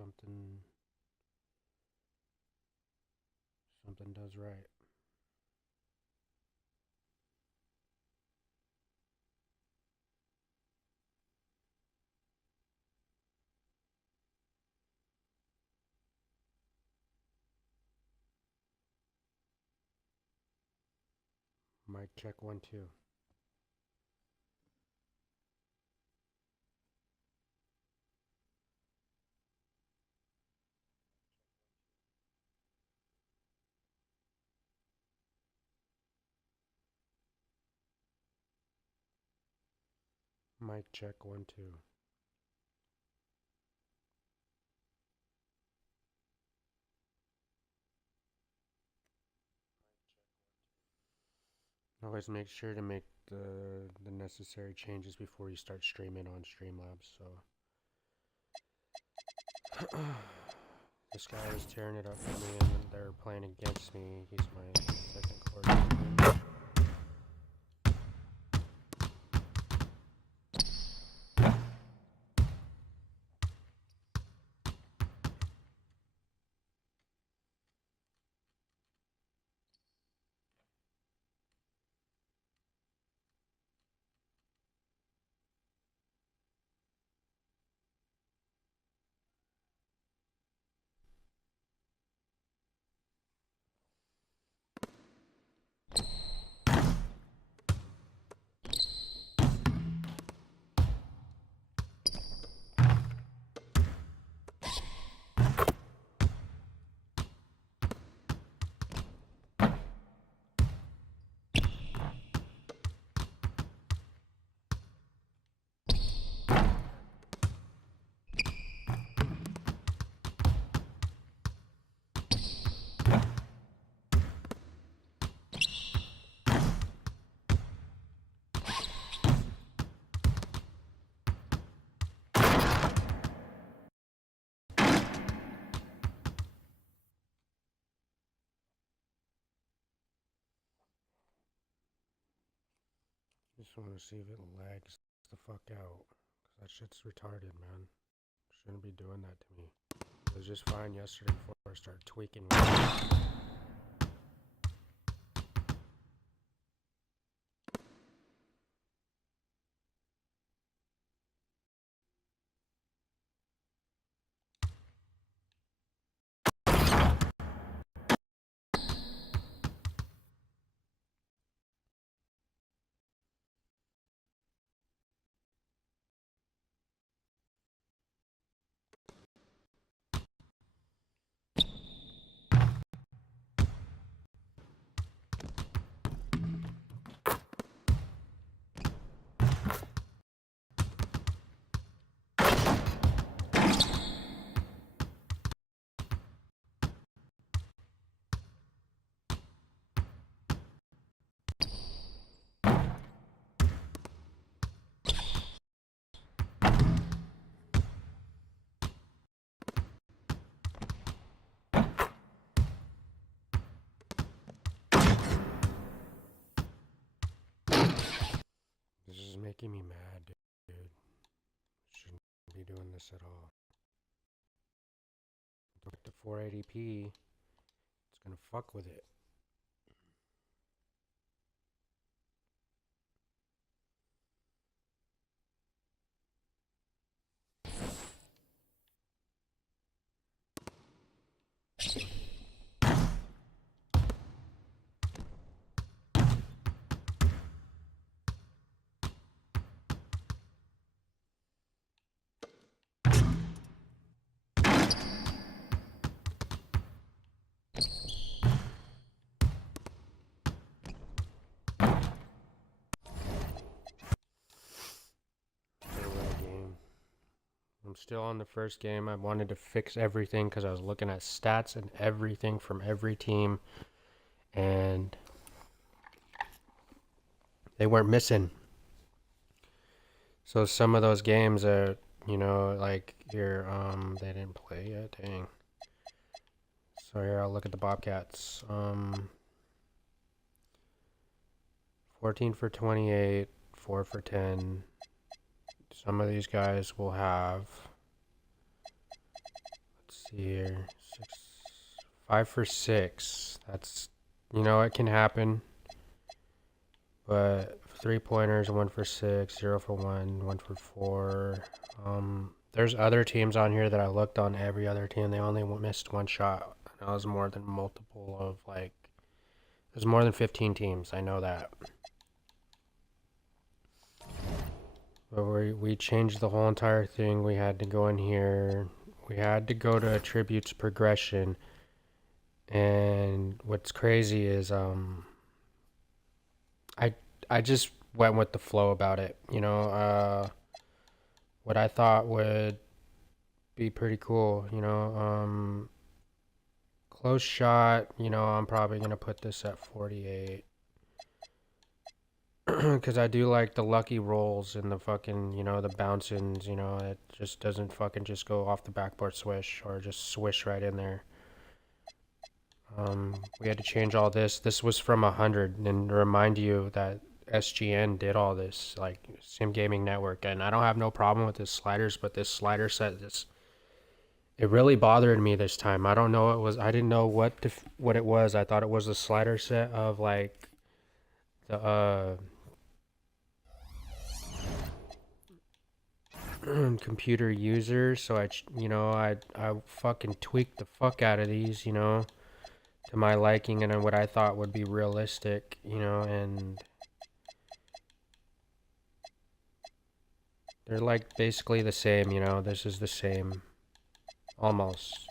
something does right. Mic check 1 2. Mic check 1 2. Always make sure to make the necessary changes before you start streaming on Streamlabs. So this guy was tearing it up for me, and they're playing against me. He's my second quarter. Just want to see if it lags the fuck out. Cause that shit's retarded, man. Shouldn't be doing that to me. It was just fine yesterday before I started tweaking. This is making me mad, dude. Shouldn't be doing this at all. Look to 480p. It's gonna fuck with it. I'm still on the first game. I wanted to fix everything because I was looking at stats and everything from every team, and they weren't missing. So some of those games are, like here, they didn't play yet. Dang. So here, I'll look at the Bobcats. 14 for 28, 4 for 10. Some of these guys will have see here. 5 for 6. That's, you know, it can happen. But 3-pointers, 1 for 6, 0 for 1, 1 for 4. There's other teams on here that I looked on every other team. They only missed 1 shot. And that was more than multiple of like, there's more than 15 teams. I know that. But we changed the whole entire thing. We had to go in here. We had to go to attributes progression. And what's crazy is I just went with the flow about it. You know, what I thought would be pretty cool, you know, close shot, you know, I'm probably going to put this at 48. Because I do like the lucky rolls and the fucking, you know, the bouncings, you know, it just doesn't fucking just go off the backboard swish or just swish right in there. We had to change all this. This was from 100, and to remind you that SGN did all this, like Sim Gaming Network, and I don't have no problem with his sliders, but this slider set, it really bothered me this time. I don't know, I didn't know what it was. I thought it was a slider set of like the computer user, so I fucking tweaked the fuck out of these, you know, to my liking and what I thought would be realistic, you know, and they're like basically the same, you know. This is the same, almost.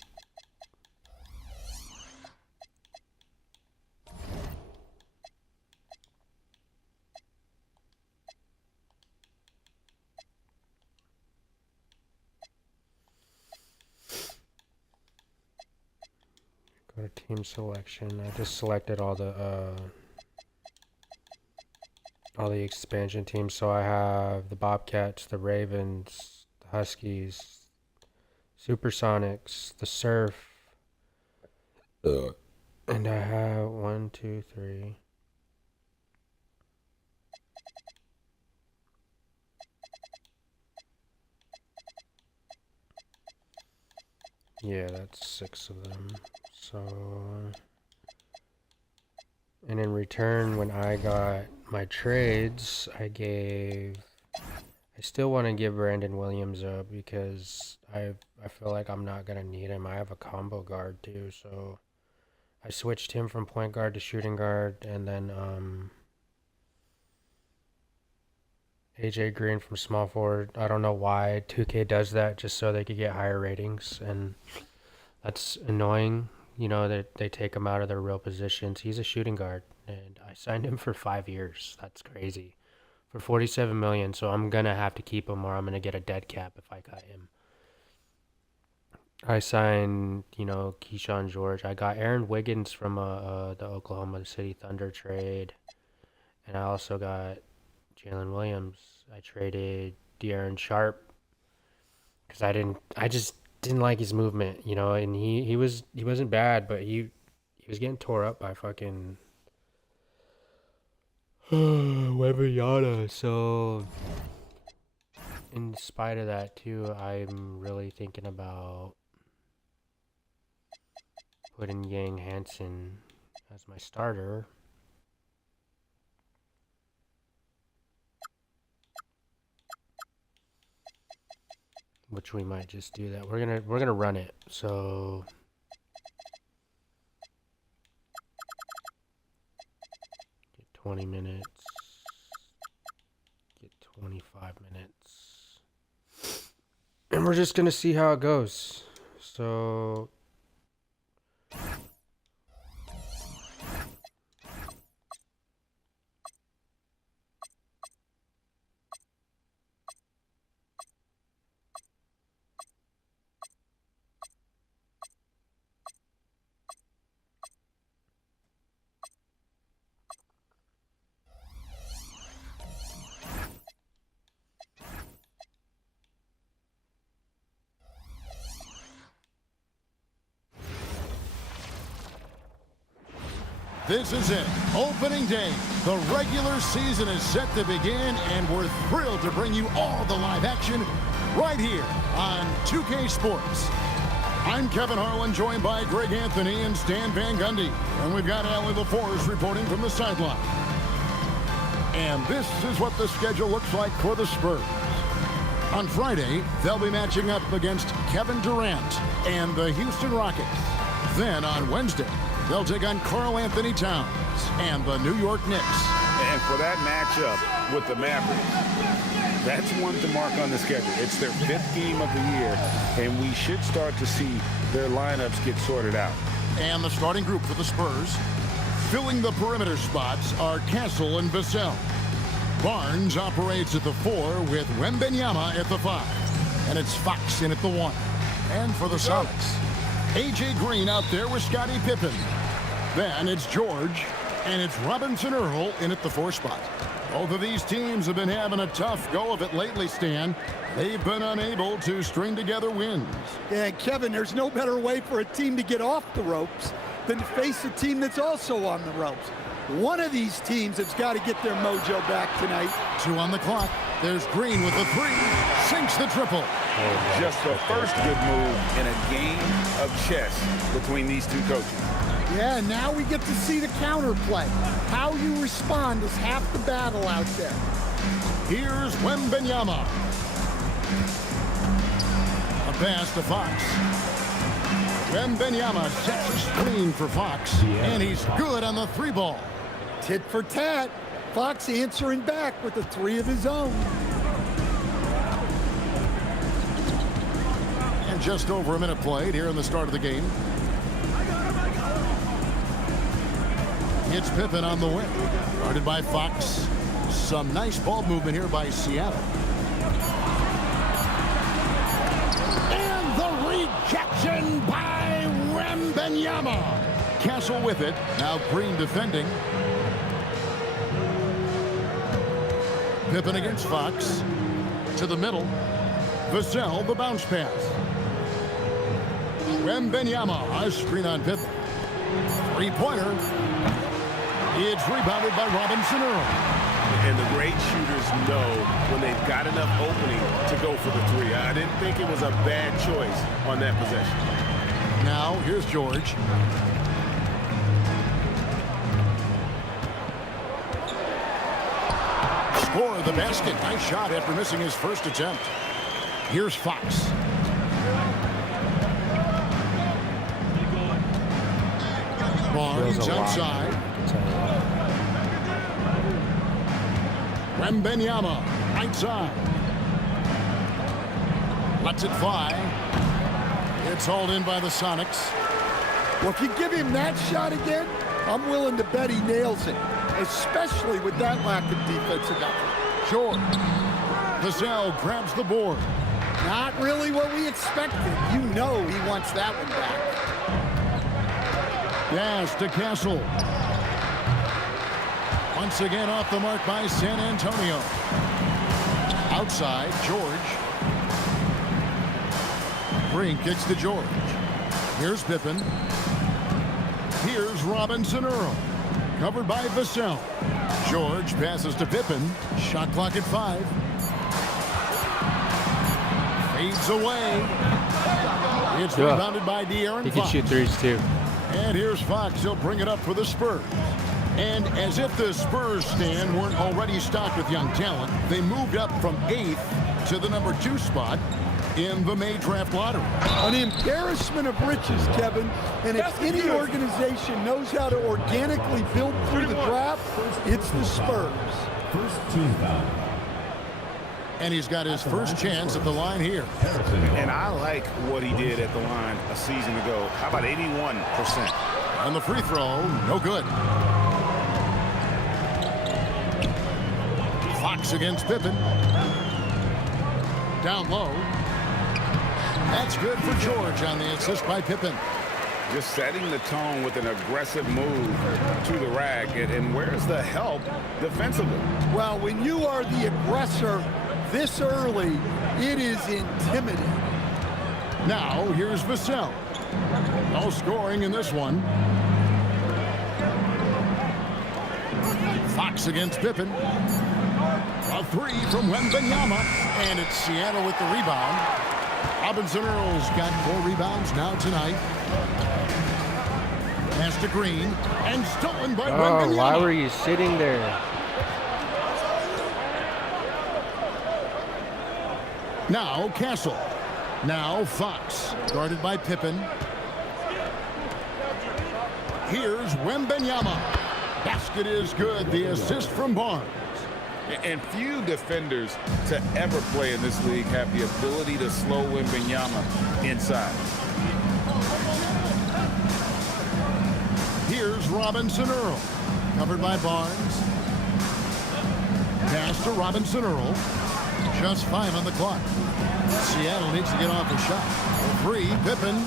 Go to team selection. I just selected all the expansion teams. So I have the Bobcats, the Ravens, the Huskies, Supersonics, the Surf, and I have 1, 2, 3. Yeah, that's 6 of them. So, and in return, when I got my trades, I still want to give Brandon Williams up because I feel like I'm not going to need him. I have a combo guard too, so I switched him from point guard to shooting guard, and then AJ Green from small forward. I don't know why 2K does that, just so they could get higher ratings, and that's annoying. You know, that they take him out of their real positions. He's a shooting guard, and I signed him for 5 years. That's crazy. For $47 million, so I'm going to have to keep him or I'm going to get a dead cap if I cut him. I signed, you know, Keyshawn George. I got Aaron Wiggins from the Oklahoma City Thunder trade. And I also got Jalen Williams. I traded De'Aaron Sharp because I just didn't like his movement, you know, and he wasn't bad, but he was getting tore up by fucking Wembanyama. So in spite of that too, I'm really thinking about putting Yang Hansen as my starter. Which we might just do that. We're gonna run it. So get 20 minutes. Get 25 minutes. And we're just gonna see how it goes. So this is it. Opening day. The regular season is set to begin, and we're thrilled to bring you all the live action right here on 2K Sports. I'm I'm Kevin Harlan, joined by Greg Anthony and Stan Van Gundy. And we've got Allie LaForce reporting from the sideline. And this is what the schedule looks like for the Spurs. On Friday, they'll be matching up against Kevin Durant and the Houston Rockets. Then on Wednesday, they'll take on Karl Anthony Towns and the New York Knicks. And for that matchup with the Mavericks, that's one to mark on the schedule. It's their 5th game of the year, and we should start to see their lineups get sorted out. And the starting group for the Spurs, filling the perimeter spots, are Castle and Vassell. Barnes operates at the 4 with Wembanyama at the 5. And it's Fox in at the 1. And for the Sonics, A.J. Green out there with Scottie Pippen. Then it's George, and it's Robinson Earl in at the 4 spot. Both of these teams have been having a tough go of it lately, Stan. They've been unable to string together wins. Yeah, Kevin, there's no better way for a team to get off the ropes than to face a team that's also on the ropes. One of these teams has got to get their mojo back tonight. 2 on the clock. There's Green with the 3. Sinks the triple. Just the first good move in a game of chess between these two coaches. Yeah, now we get to see the counterplay. How you respond is half the battle out there. Here's Wembanyama. A pass to Fox. Wembanyama sets a screen for Fox, and he's good on the 3 ball. Tit for tat. Fox answering back with a 3 of his own. And just over a minute played here in the start of the game. It's Pippen on the wing. Guarded by Fox. Some nice ball movement here by Seattle. And the rejection by Wembanyama. Castle with it. Now Green defending. Pippen against Fox. To the middle. Vassell, the bounce pass. Wembanyama, a screen on Pippen. 3-pointer. It's rebounded by Robinson Earl. And the great shooters know when they've got enough opening to go for the 3. I didn't think it was a bad choice on that possession. Now, here's George. Score of the basket. Nice shot after missing his first attempt. Here's Fox. Barnes outside. Wembanyama right side. Lets it fly. It's hauled in by the Sonics. Well, if you give him that shot again, I'm willing to bet he nails it, especially with that lack of defensive effort. George. Vassell grabs the board. Not really what we expected. You know he wants that one back. Pass to Castle. Once again off the mark by San Antonio. Outside, George. Green kicks to George. Here's Pippen. Here's Robinson Earl. Covered by Vassell. George passes to Pippen. Shot clock at 5. Fades away. It's rebounded by De'Aaron Fox. He can shoot threes too. And here's Fox. He'll bring it up for the Spurs. And as if the Spurs stand weren't already stocked with young talent, they moved up from 8th to the number 2 spot in the May draft lottery. An embarrassment of riches, Kevin. And if any organization knows how to organically build through the draft, it's the Spurs. First team foul. And he's got his first chance at the line here. And I like what he did at the line a season ago. How about 81%? And the free throw, no good. Fox against Pippen. Down low. That's good for George on the assist by Pippen. Just setting the tone with an aggressive move to the rack. And where's the help defensively? Well, when you are the aggressor this early, it is intimidating. Now, here's Vassell. No scoring in this one. Fox against Pippen. A 3 from Wembanyama. And it's Seattle with the rebound. Robinson Earl's got 4 rebounds now tonight. Pass to Green and stolen by Oh, Wembanyama. why were you sitting there? Now Castle. Now Fox. Guarded by Pippen. Here's Wembanyama. Basket is good. The assist from Barnes. And few defenders to ever play in this league have the ability to slow Wembanyama inside. Here's Robinson Earl. Covered by Barnes. Pass to Robinson Earl. Just 5 on the clock. Seattle needs to get off a shot. 3, Pippen.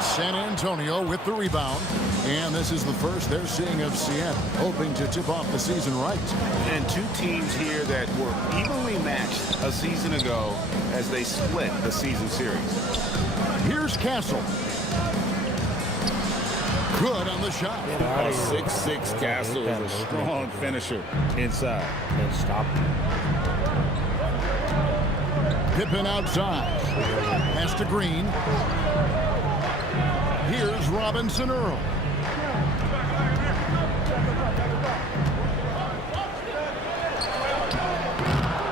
San Antonio with the rebound. And this is the first they're seeing of Seattle, hoping to tip off the season right. And 2 teams here that were evenly matched a season ago as they split the season series. Here's Castle. Good on the shot. A 6'6" Castle is a strong finisher inside. Can't stop. Pippen outside. Pass to Green. Here's Robinson Earl.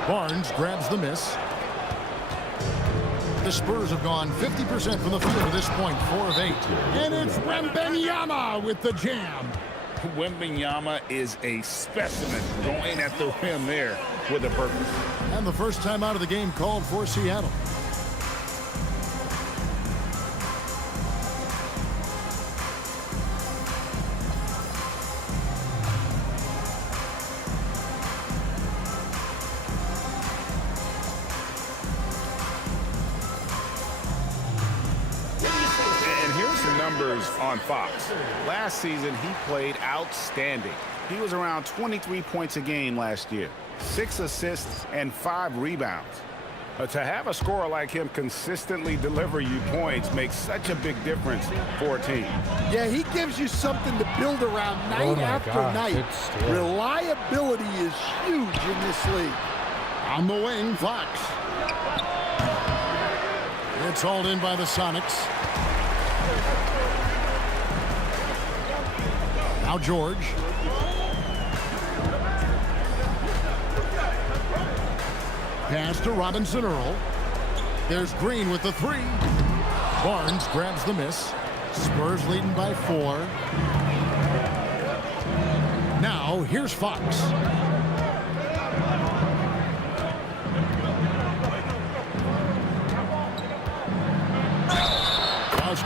Barnes grabs the miss. The Spurs have gone 50% from the field at this point, 4 of 8. And it's Wembanyama with the jam. Wembanyama is a specimen going at the rim there with a purpose. And the first time out of the game called for Seattle. On Fox. Last season, he played outstanding. He was around 23 points a game last year, 6 assists and 5 rebounds. To have a scorer like him consistently deliver you points makes such a big difference for a team. Yeah, he gives you something to build around night after night. Good steal. Reliability is huge in this league. On the wing, Fox. It's hauled in by the Sonics. Now George. Pass to Robinson Earl. There's Green with the 3. Barnes grabs the miss. Spurs leading by 4. Now here's Fox.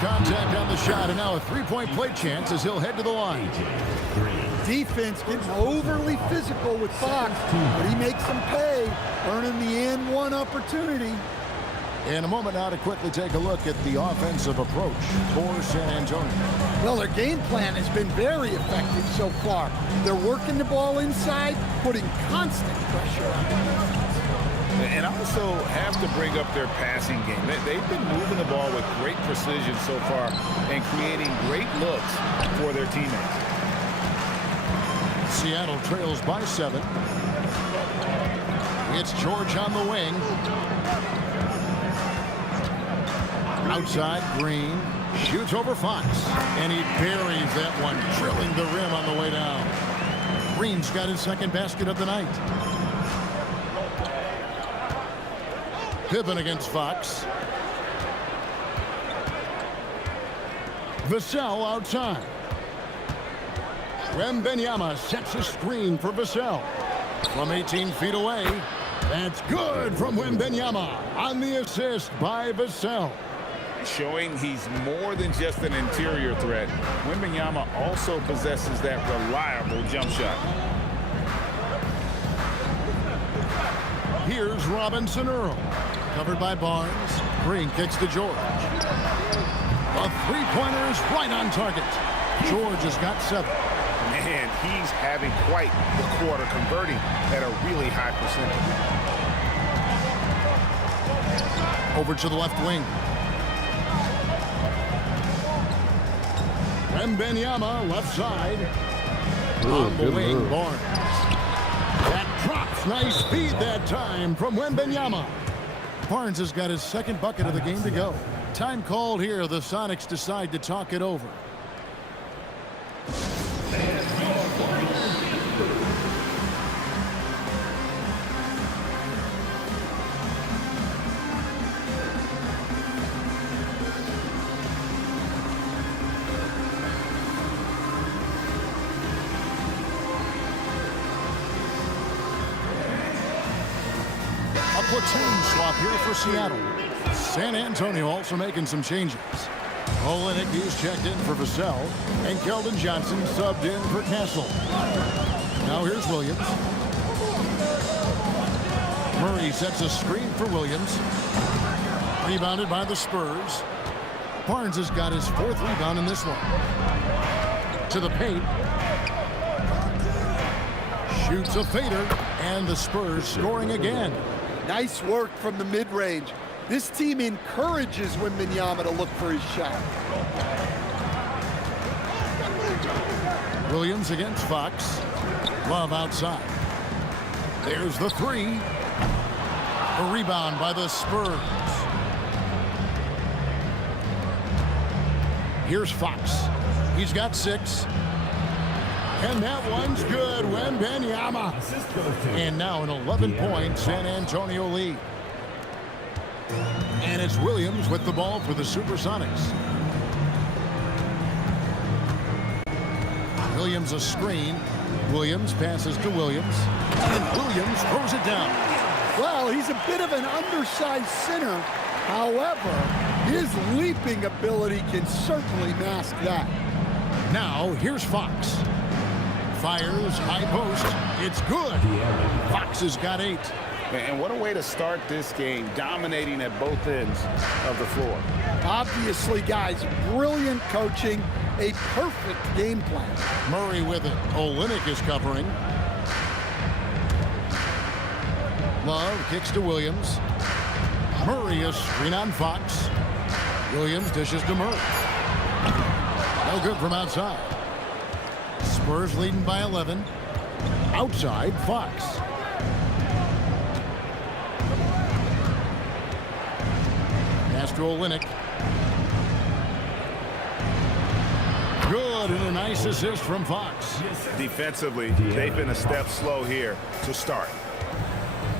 Contact on the shot, and now a 3-point play chance as he'll head to the line. Defense getting overly physical with Fox, but he makes them pay, earning the and-one opportunity. In a moment now to quickly take a look at the offensive approach for San Antonio. Well, their game plan has been very effective so far. They're working the ball inside, putting constant pressure on the defense. And also have to bring up their passing game. They've been moving the ball with great precision so far and creating great looks for their teammates. Seattle trails by 7. It's George on the wing. Outside, Green shoots over Fox, and he buries that one, drilling the rim on the way down. Green's got his second basket of the night. Pippen against Fox. Vassell outside. Wembanyama sets a screen for Vassell. From 18 feet away. That's good from Wembanyama on the assist by Vassell. Showing he's more than just an interior threat. Wembanyama also possesses that reliable jump shot. Here's Robinson Earl. Covered by Barnes. Green kicks to George. A 3-pointer is right on target. George has got 7. Man, he's having quite the quarter, converting at a really high percentage. Over to the left wing. Wembanyama left side. On the wing, Barnes. That drops. Nice speed that time from Wembanyama. Barnes has got his second bucket of the game to go. Time called here. The Sonics decide to talk it over. A platoon swap here for Seattle. San Antonio also making some changes. Olenek, he's checked in for Vassell, and Keldon Johnson subbed in for Castle. Now here's Williams. Murray sets a screen for Williams. Rebounded by the Spurs. Barnes has got his fourth rebound in this one. To the paint. Shoots a fader, and the Spurs scoring again. Nice work from the mid-range. This team encourages Wembanyama to look for his shot. Williams against Fox. Love outside. There's the three. A rebound by the Spurs. Here's Fox. He's got 6. And that one's good. Wembanyama. And now an 11-point San Antonio lead. And it's Williams with the ball for the Supersonics. Williams a screen. Williams passes to Williams. And Williams throws it down. Well, he's a bit of an undersized center. However, his leaping ability can certainly mask that. Now, here's Fox. Fires, high post. It's good. Fox has got 8. And what a way to start this game, dominating at both ends of the floor. Obviously, guys, brilliant coaching, a perfect game plan. Murray with it. Olenek is covering. Love kicks to Williams. Murray a screen on Fox. Williams dishes to Murray. No good from outside. Spurs leading by 11. Outside, Fox. Pass to Olenek. Good, and a nice assist from Fox. Defensively, they've been a step slow here to start.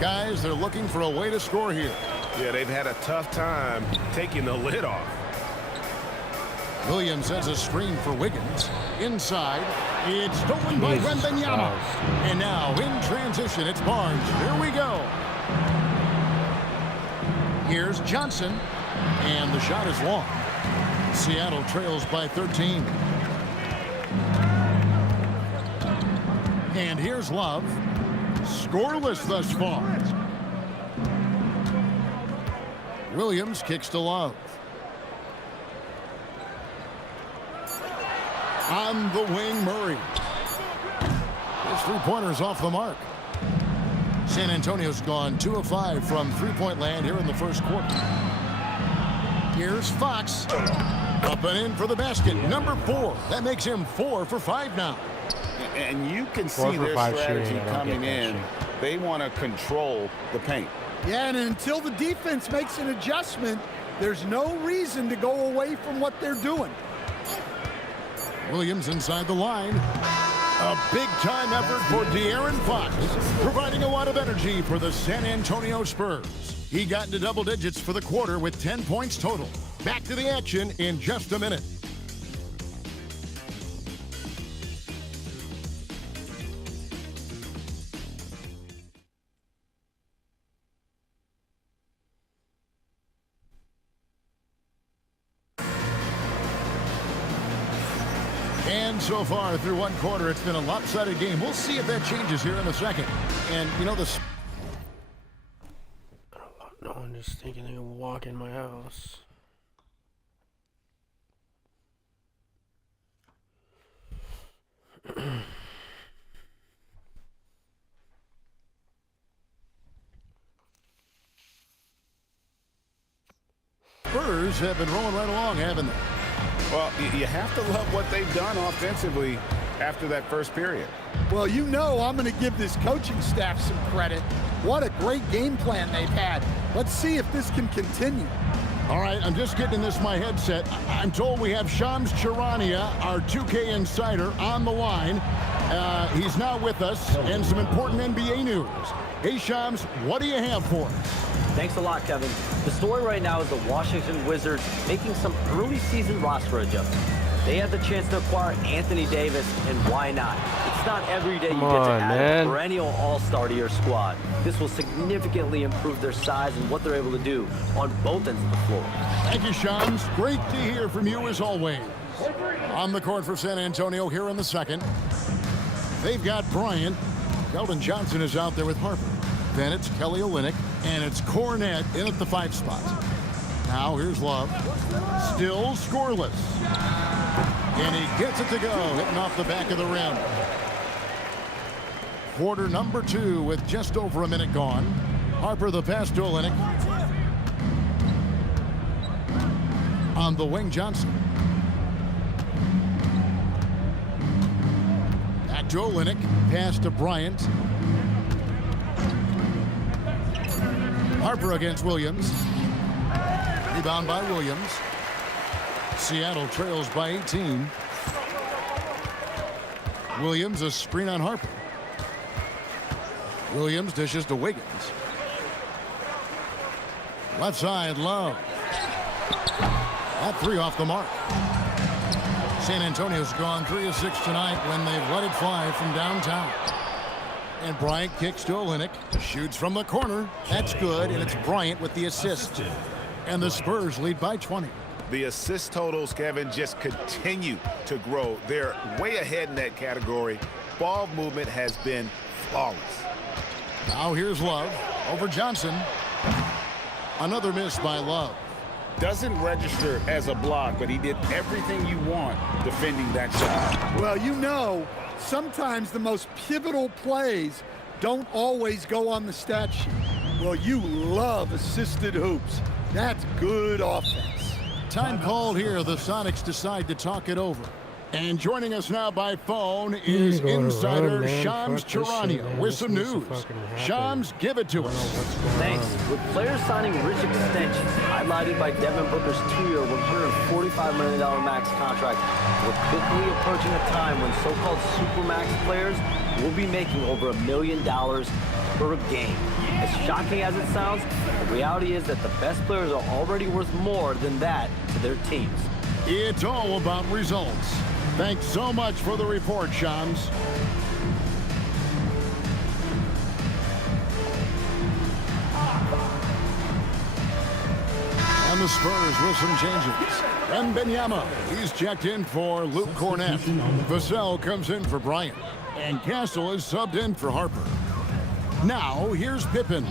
Guys, they're looking for a way to score here. Yeah, they've had a tough time taking the lid off. Williams sets a screen for Wiggins. Inside, it's stolen by Wembanyama. And now, in transition, it's Barnes. Here we go. Here's Johnson. And the shot is long. Seattle trails by 13. And here's Love. Scoreless thus far. Williams kicks to Love. On the wing, Murray. His three-pointer's off the mark. San Antonio's gone 2 of 5 from three-point land here in the first quarter. Here's Fox. Up and in for the basket. Number 4. That makes him 4 for 5 now. And you can see their strategy coming in. They want to control the paint. Yeah, and until the defense makes an adjustment, there's no reason to go away from what they're doing. Williams inside the line. A big-time effort for De'Aaron Fox, providing a lot of energy for the San Antonio Spurs. He got into double digits for the quarter with 10 points total. Back to the action in just a minute. And so far through one quarter, it's been a lopsided game. We'll see if that changes here in the second. And, you know, No, I'm just thinking they can walk in my house. Spurs have been rolling right along, haven't they? Well, you have to love what they've done offensively after that first period. Well, you know I'm going to give this coaching staff some credit. What a great game plan they've had. Let's see if this can continue. All right, I'm just getting this in my headset. I'm told we have Shams Charania, our 2K insider, on the line. He's now with us, and some important NBA news. Hey, Shams, what do you have for us? Thanks a lot, Kevin. The story right now is the Washington Wizards making some early season roster adjustments. They had the chance to acquire Anthony Davis, and why not? It's not every day you get to add a perennial all-star to your squad. This will significantly improve their size and what they're able to do on both ends of the floor. Thank you, Shams. Great to hear from you as always. On the court for San Antonio here in the second. They've got Bryant. Keldon Johnson is out there with Harper. Then it's Kelly Olynyk, and it's Cornet in at the 5 spot. Now here's Love. Still scoreless. And he gets it to go, hitting off the back of the rim. Quarter number 2 with just over a minute gone. Harper the pass to Olynyk. On the wing, Johnson. Back to Olynyk. Pass to Bryant. Harper against Williams. Rebound by Williams. Seattle trails by 18. Williams, a screen on Harper. Williams dishes to Wiggins. Left side, Love. That 3 off the mark. San Antonio's gone 3 of 6 tonight when they've let it fly from downtown. And Bryant kicks to Olynyk. Shoots from the corner. That's good, and it's Bryant with the assist. And the Spurs lead by 20. The assist totals, Kevin, just continue to grow. They're way ahead in that category. Ball movement has been flawless. Now here's Love over Johnson. Another miss by Love. Doesn't register as a block, but he did everything you want defending that shot. Well, you know, sometimes the most pivotal plays don't always go on the stat sheet. Well, you love assisted hoops. That's good offense. Time called here. The Sonics decide to talk it over. And joining us now by phone is insider Shams Charania with some news. Shams, give it to us. Thanks. With players signing rich extensions, highlighted by Devin Booker's 2-year, $145 million max contract, we're quickly approaching a time when so-called supermax players will be making over $1 million per game. As shocking as it sounds, the reality is that the best players are already worth more than that to their teams. It's all about results. Thanks so much for the report, Shams. And the Spurs with some changes. Wembanyama, he's checked in for Luke Cornet. Vassell comes in for Bryant. And Castle is subbed in for Harper. Now, here's Pippen.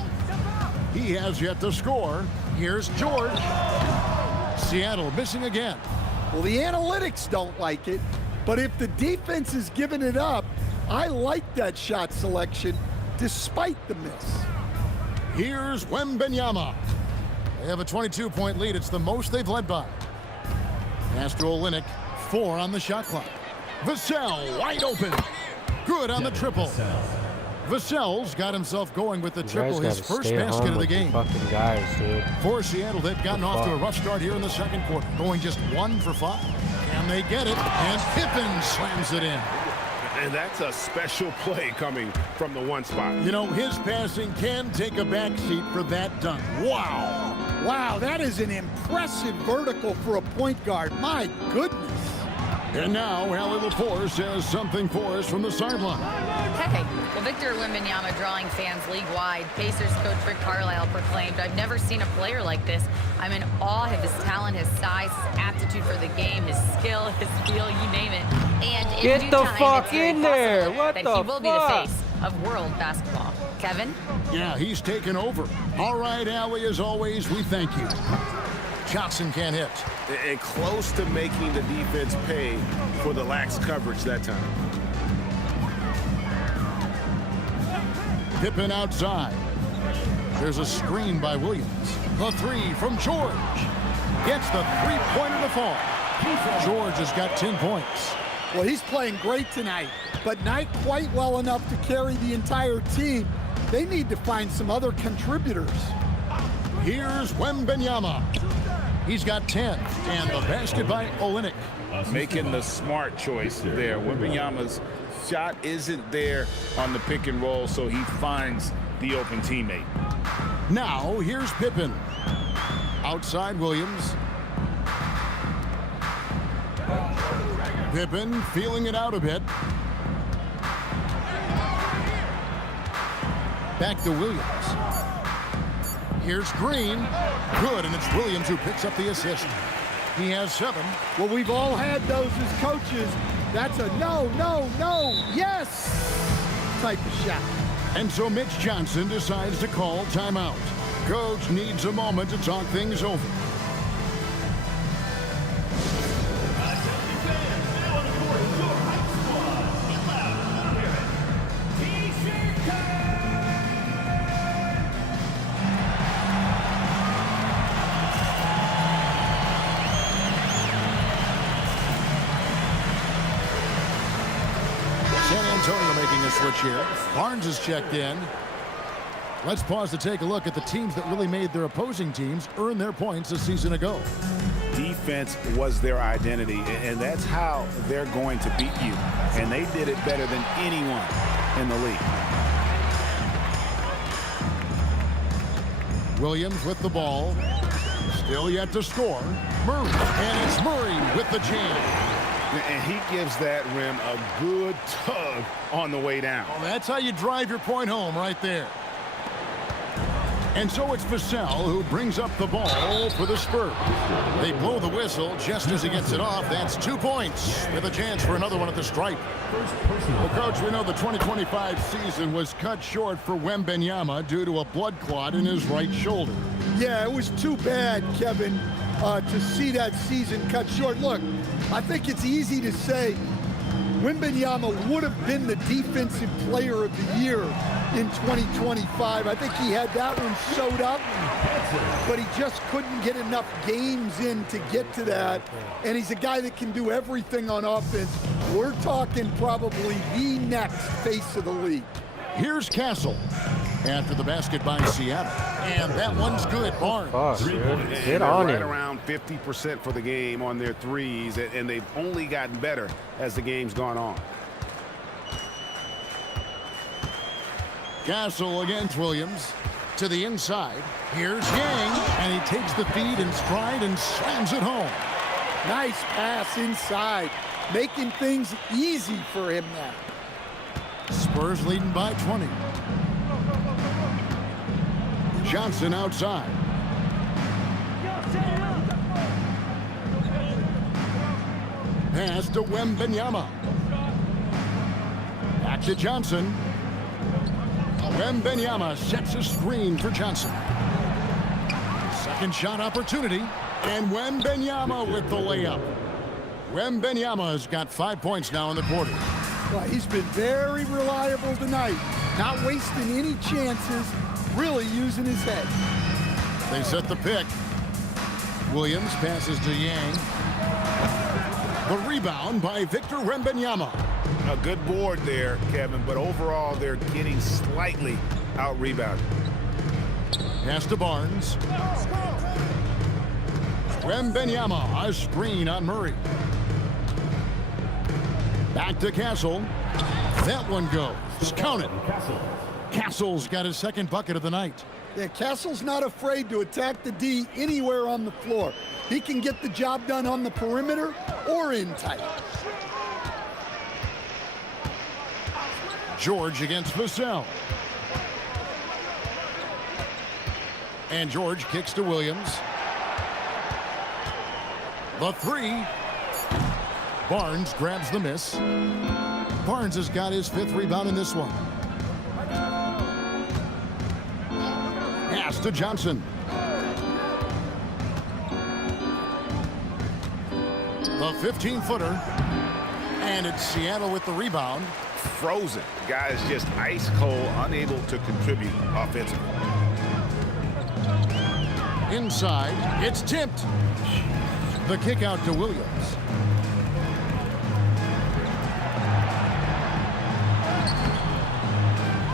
He has yet to score. Here's George. Seattle missing again. Well, the analytics don't like it, but if the defense is giving it up, I like that shot selection despite the miss. Here's Wembanyama. They have a 22-point lead. It's the most they've led by. Pass to Olynyk. 4 on the shot clock. Vassell wide open. Good on the triple. Vassell's got himself going with the triple, his first basket of the game. Fucking guys, dude. For Seattle, they've gotten off to a rough start here in the second quarter, going just 1 for 5. And they get it, and Pippen slams it in. And that's a special play coming from the 1 spot. You know, his passing can take a backseat for that dunk. Wow. Wow, that is an impressive vertical for a point guard. My goodness. And now, Allie Lepore says something for us from the sideline. Hey, well, Victor Wembanyama drawing fans league-wide. Pacers coach Rick Carlisle proclaimed, "I've never seen a player like this. I'm in awe of his talent, his size, his aptitude for the game, his skill, his feel, you name it. And in Get due the time, fuck it's very in there. possible What that the he will be the fuck? face of world basketball." Kevin? Yeah, he's taken over. All right, Allie, as always, we thank you. Johnson can't hit. And close to making the defense pay for the lax coverage that time. Pippen outside. There's a screen by Williams. The 3 from George. Gets the 3-pointer to fall. George has got 10 points. Well, he's playing great tonight, but not quite well enough to carry the entire team. They need to find some other contributors. Here's Wembenyama. He's got 10, and the basket by Olynyk. Making the smart choice there. Wembenyama's shot isn't there on the pick and roll, so he finds the open teammate. Now, here's Pippen. Outside Williams. Pippen feeling it out a bit. Back to Williams. Here's Green. Good, and it's Williams who picks up the assist. He has 7. Well, we've all had those as coaches. That's a no, no, no, yes type of shot. And so Mitch Johnson decides to call timeout. Coach needs a moment to talk things over. San Antonio making a switch here. Barnes is checked in. Let's pause to take a look at the teams that really made their opposing teams earn their points a season ago. Defense was their identity, and that's how they're going to beat you. And they did it better than anyone in the league. Williams with the ball. Still yet to score. Murray. And it's Murray with the jam. And he gives that rim a good tug on the way down. Well, that's how you drive your point home right there. And so it's Vassell who brings up the ball for the Spurs. They blow the whistle just as he gets it off. That's 2 points with a chance for another one at the stripe. Well, Coach, we know the 2025 season was cut short for Wembenyama due to a blood clot in his right shoulder. Yeah, it was too bad, Kevin, to see that season cut short. Look, I think it's easy to say Wembenyama would have been the defensive player of the year in 2025. I think he had that one sewed up, but he just couldn't get enough games in to get to that. And he's a guy that can do everything on offense. We're talking probably the next face of the league. Here's Castle after the basket by Seattle. And that one's good. Barnes. Fuck, dude. And Get they're on right him. around 50% for the game on their threes, and they've only gotten better as the game's gone on. Castle against Williams to the inside. Here's Yang, and he takes the feed in stride and slams it home. Nice pass inside, making things easy for him now. Spurs leading by 20. Johnson outside. Pass to Wembenyama. Back to Johnson. Wembenyama sets a screen for Johnson. Second shot opportunity. And Wembenyama with the layup. Wembenyama's got 5 points now in the quarter. Well, he's been very reliable tonight. Not wasting any chances, really using his head. They set the pick. Williams passes to Yang. The rebound by Victor Wembanyama. A good board there, Kevin, but overall they're getting slightly out-rebounded. Pass to Barnes. Wembanyama, a screen on Murray. Back to Castle. That one goes. Count it. Castle's got his second bucket of the night. Yeah, Castle's not afraid to attack the D anywhere on the floor. He can get the job done on the perimeter or in tight. George against Vassell. And George kicks to Williams. The three. Barnes grabs the miss. Barnes has got his 5th rebound in this one. Pass to Johnson. The 15-footer. And it's Seattle with the rebound. Frozen. Guys just ice cold, unable to contribute offensively. Inside, it's tipped. The kick out to Williams.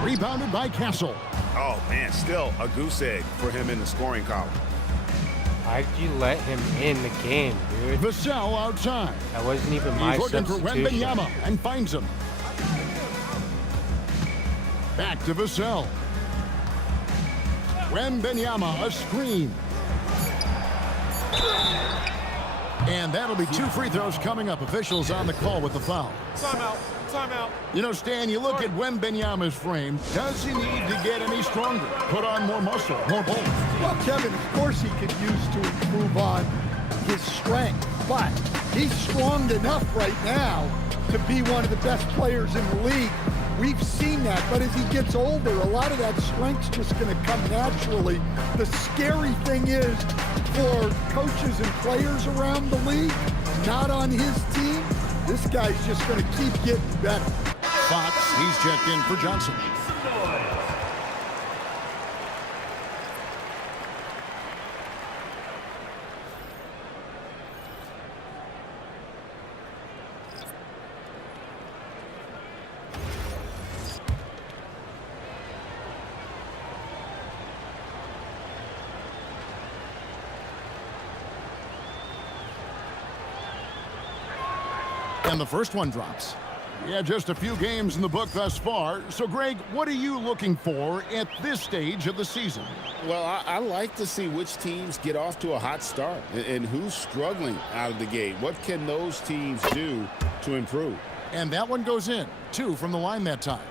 Rebounded by Castle. Oh, man, still a goose egg for him in the scoring column. Why'd you let him in the game, dude? Vassell outside. That wasn't even my He's looking for substitution. Wembanyama and finds him. Back to Vassell. Wembanyama, a screen. And that'll be 2 free throws coming up. Officials on the call with the foul. Timeout. Timeout. You know, Stan, you look at Wembanyama's frame. Does he need to get any stronger? Put on more muscle, more bulk? Well, Kevin, of course he could use to improve on his strength, but he's strong enough right now to be one of the best players in the league. We've seen that, but as he gets older, a lot of that strength's just going to come naturally. The scary thing is for coaches and players around the league, not on his team, this guy's just going to keep getting better. Fox, he's checked in for Johnson. And the first one drops. Yeah, just a few games in the book thus far. So, Greg, what are you looking for at this stage of the season? Well, I like to see which teams get off to a hot start and who's struggling out of the gate. What can those teams do to improve? And that one goes in. 2 from the line that time.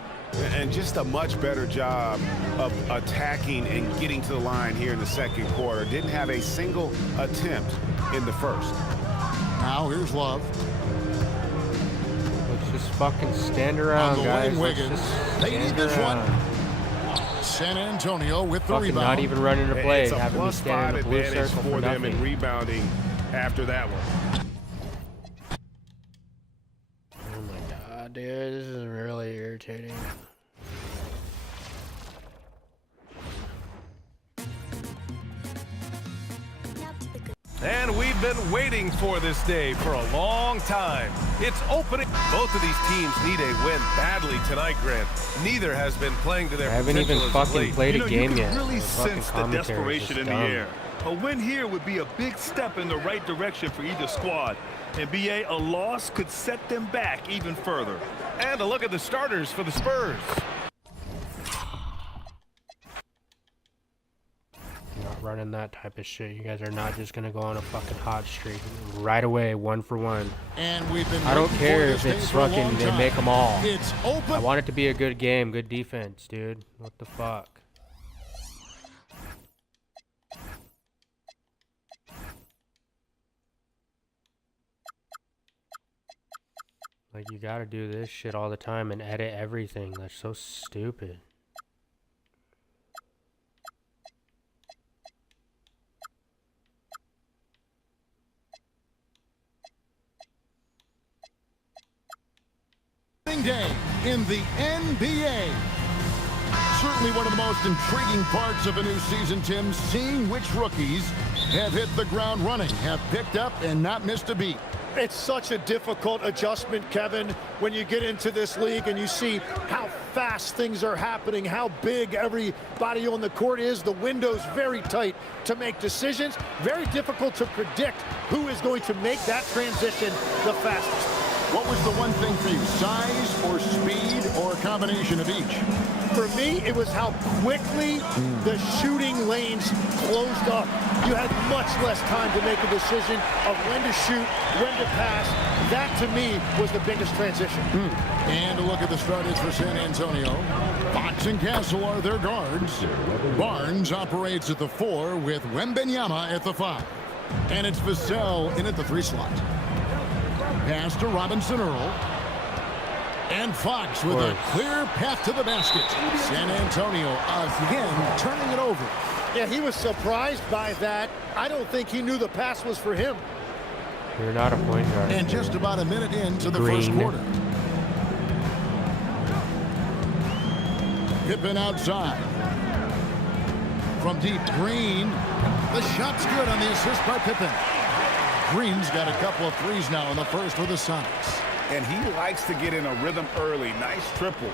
And just a much better job of attacking and getting to the line here in the second quarter. Didn't have a single attempt in the first. Now here's Love. Let's just fucking stand around, On the guys. wing, Let's Wiggins. just They need stand this one. around. San Antonio with the Fucking rebound. not even running a play. It's a Having me +5 stand in the blue advantage circle for them in nothing. rebounding after that one. Oh my god, dude, this is really irritating. And we've been waiting for this day for a long time. It's opening. Both of these teams need a win badly tonight, Grant. Neither has been playing to their I haven't even potential as of fucking late. played You a know, game you yet. can really The fucking sense the commentary is desperation just in the dumb. air. A win here would be a big step in the right direction for either squad. And BA, a loss could set them back even further. And a look at the starters for the Spurs. Not running that type of shit. You guys are not just gonna go on a fucking hot streak right away, 1 for 1. And we've been I don't waiting care for if this it's day for a fucking long they time. make them all. It's I open. want it to be a good game, good defense, dude. What the fuck? Like, you gotta do this shit all the time and edit everything. That's so stupid. Day in the NBA. Certainly one of the most intriguing parts of a new season, Tim, seeing which rookies have hit the ground running, have picked up and not missed a beat. It's such a difficult adjustment, Kevin, when you get into this league and you see how fast things are happening, how big everybody on the court is. The window's very tight to make decisions. Very difficult to predict who is going to make that transition the fastest. What was the one thing for you, size or speed or a combination of each? For me, it was how quickly the shooting lanes closed up. You had much less time to make a decision of when to shoot, when to pass. That, to me, was the biggest transition. And a look at the starters for San Antonio. Fox and Castle are their guards. Barnes operates at the 4 with Wembanyama at the 5. And it's Vassell in at the 3 slot. Pass to Robinson Earl. And Fox with a clear path to the basket. San Antonio again turning it over. Yeah, he was surprised by that. I don't think he knew the pass was for him. You're not a point guard. And just about a minute into the first Green. quarter. Pippen outside. From deep, Green. The shot's good on the assist by Pippen. Green's got a couple of threes now in the first for the Sonics. And he likes to get in a rhythm early. Nice triple.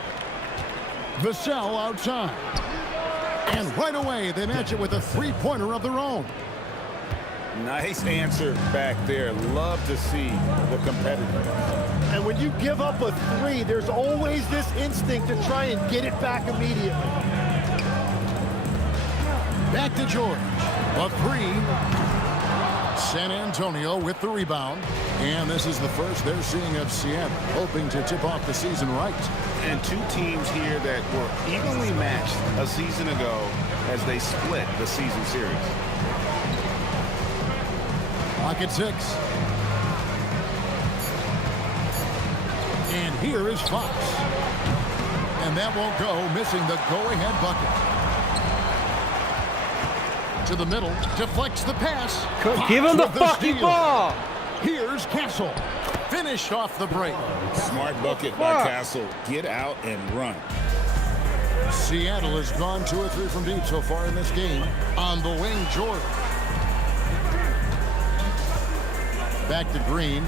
Vassell outside. And right away, they match it with a three-pointer of their own. Nice answer back there. Love to see the competitor. And when you give up a three, there's always this instinct to try and get it back immediately. Back to George. A three. San Antonio with the rebound. And this is the first they're seeing of Seattle, hoping to tip off the season right. And two teams here that were evenly matched a season ago as they split the season series. Clock at 6. And here is Fox. And that won't go, missing the go-ahead bucket. To the middle, deflects the pass. Give him the fucking steal. ball. Here's Castle. Finished off the break. Smart bucket by Castle. Get out and run. Seattle has gone 2 or 3 from deep so far in this game. On the wing, George. Back to Green.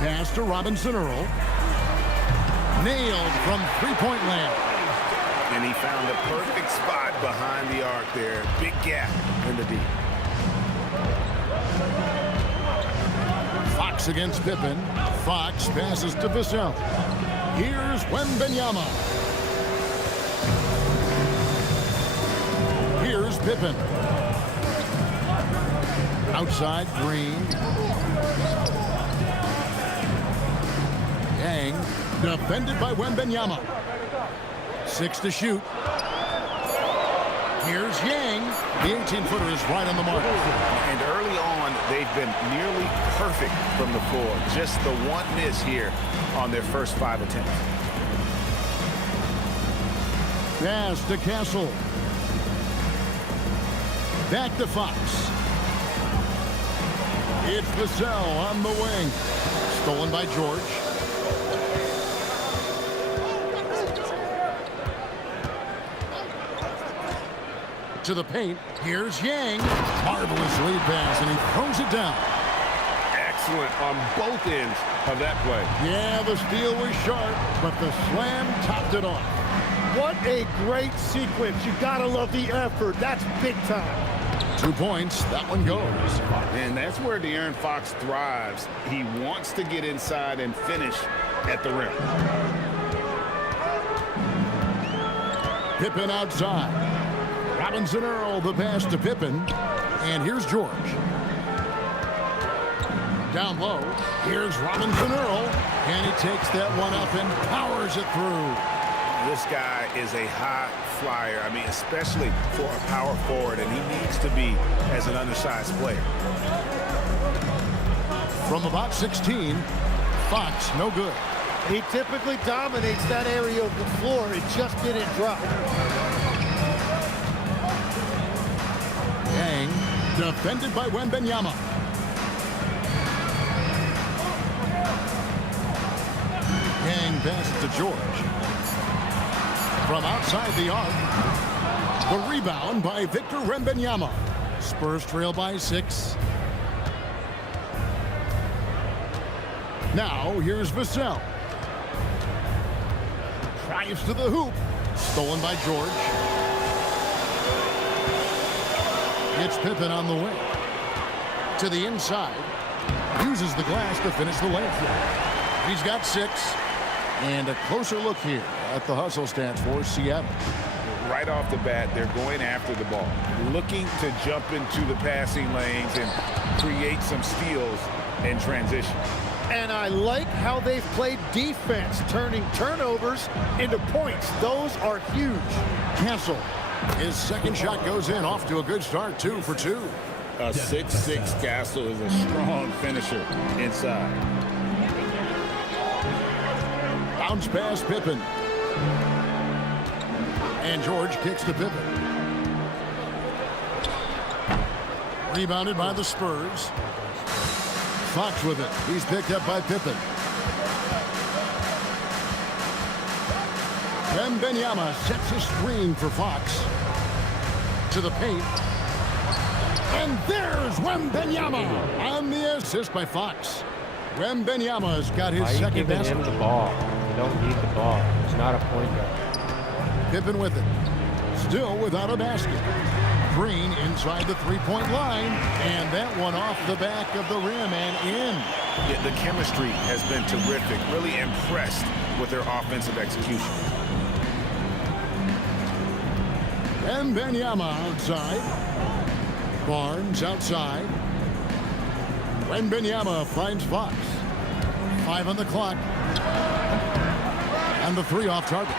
Pass to Robinson Earl. Nailed from three-point land. And he found a perfect spot behind the arc there. Big gap in the deep. Fox against Pippen. Fox passes to Vassell. Here's Wembanyama. Here's Pippen. Outside, Green. Yang, defended by Wembanyama. 6 to shoot. Here's Yang. The 18-footer is right on the mark. And early on, they've been nearly perfect from the floor. Just the one miss here on their first 5 attempts. Pass to Castle. Back to Fox. It's Vassell on the wing. Stolen by George. To the paint. Here's Yang. Marvelous lead pass, and he throws it down. Excellent on both ends of that play. Yeah, the steal was sharp, but the slam topped it off. What a great sequence. You gotta love the effort. That's big time. 2 points. That one goes. And that's where De'Aaron Fox thrives. He wants to get inside and finish at the rim. Pippen outside. Robinson Earl, the pass to Pippen. And here's George. Down low. Here's Robinson Earl. And he takes that one up and powers it through. This guy is a high flyer. I mean, especially for a power forward, and he needs to be as an undersized player. From about 16, Fox, no good. He typically dominates that area of the floor. It just didn't drop. Yang, defended by Wembanyama. Yang passes to George. From outside the arc, the rebound by Victor Wembanyama. Spurs trail by 6. Now here's Vassell. Drives to the hoop. Stolen by George. It's Pippen on the wing. To the inside. Uses the glass to finish the layup. He's got 6. And a closer look here at the hustle stats for Seattle. Right off the bat, they're going after the ball, looking to jump into the passing lanes and create some steals in transition. And I like how they've played defense, turning turnovers into points. Those are huge. Castle, his second shot goes in, off to a good start, 2 for 2. A 6'6" Castle is a strong finisher inside. Bounce pass Pippen. And George kicks to Pippen. Rebounded by the Spurs. Fox with it. He's picked up by Pippen. Wembanyama sets a screen for Fox. To the paint. And there's Wembanyama on the assist by Fox. Wembanyama's got his second giving basket. him the ball? You don't need the ball. It's not a point guard. Pippen with it. still without a basket. Green inside the three-point line, and that one off the back of the rim and in. Yeah, the chemistry has been terrific. Really impressed with their offensive execution. Wembanyama outside. Barnes outside. Wembanyama finds Fox. 5 on the clock. And the 3 off target.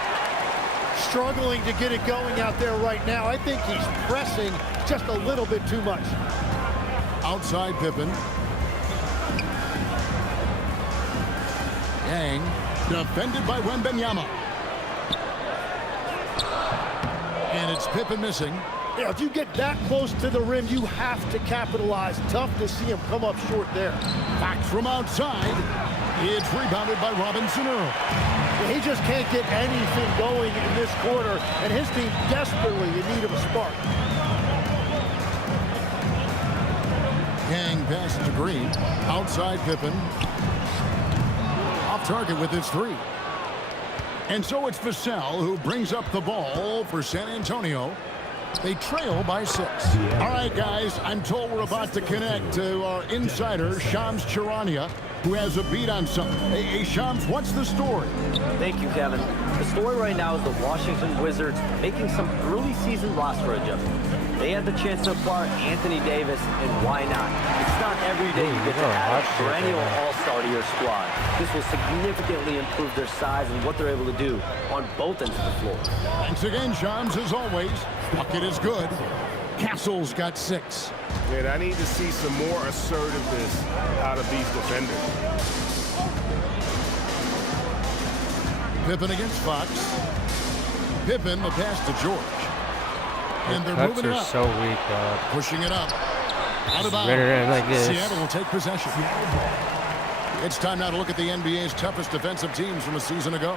Struggling to get it going out there right now. I think he's pressing just a little bit too much. Outside Pippen. Yang defended by Wembanyama. And it's Pippen missing. Yeah, if you get that close to the rim, you have to capitalize. Tough to see him come up short there. Fox from outside. It's rebounded by Robinson Earl. He just can't get anything going in this quarter, and his team desperately in need of a spark. Yang passes to Green. Outside Pippen. Off target with his 3. And so it's Vassell who brings up the ball for San Antonio. They trail by 6. All right, guys, I'm told we're about to connect to our insider, Shams Charania, who has a beat on something. Hey, Shams, what's the story? Thank you, Kevin. The story right now is the Washington Wizards making some early season roster adjustments. They had the chance to acquire Anthony Davis, and why not? It's not every day you get to add a perennial all-star to your squad. This will significantly improve their size and what they're able to do on both ends of the floor. Thanks again, Shams, as always. Bucket is good. Castle's got 6. And I need to see some more assertiveness out of these defenders. Pippen against Fox. Pippen, the pass to George. And they're Cuts moving it are up. so weak, dog. Pushing it up. Out of Right around like bounds. this. Seattle will take possession. It's time now to look at the NBA's toughest defensive teams from a season ago.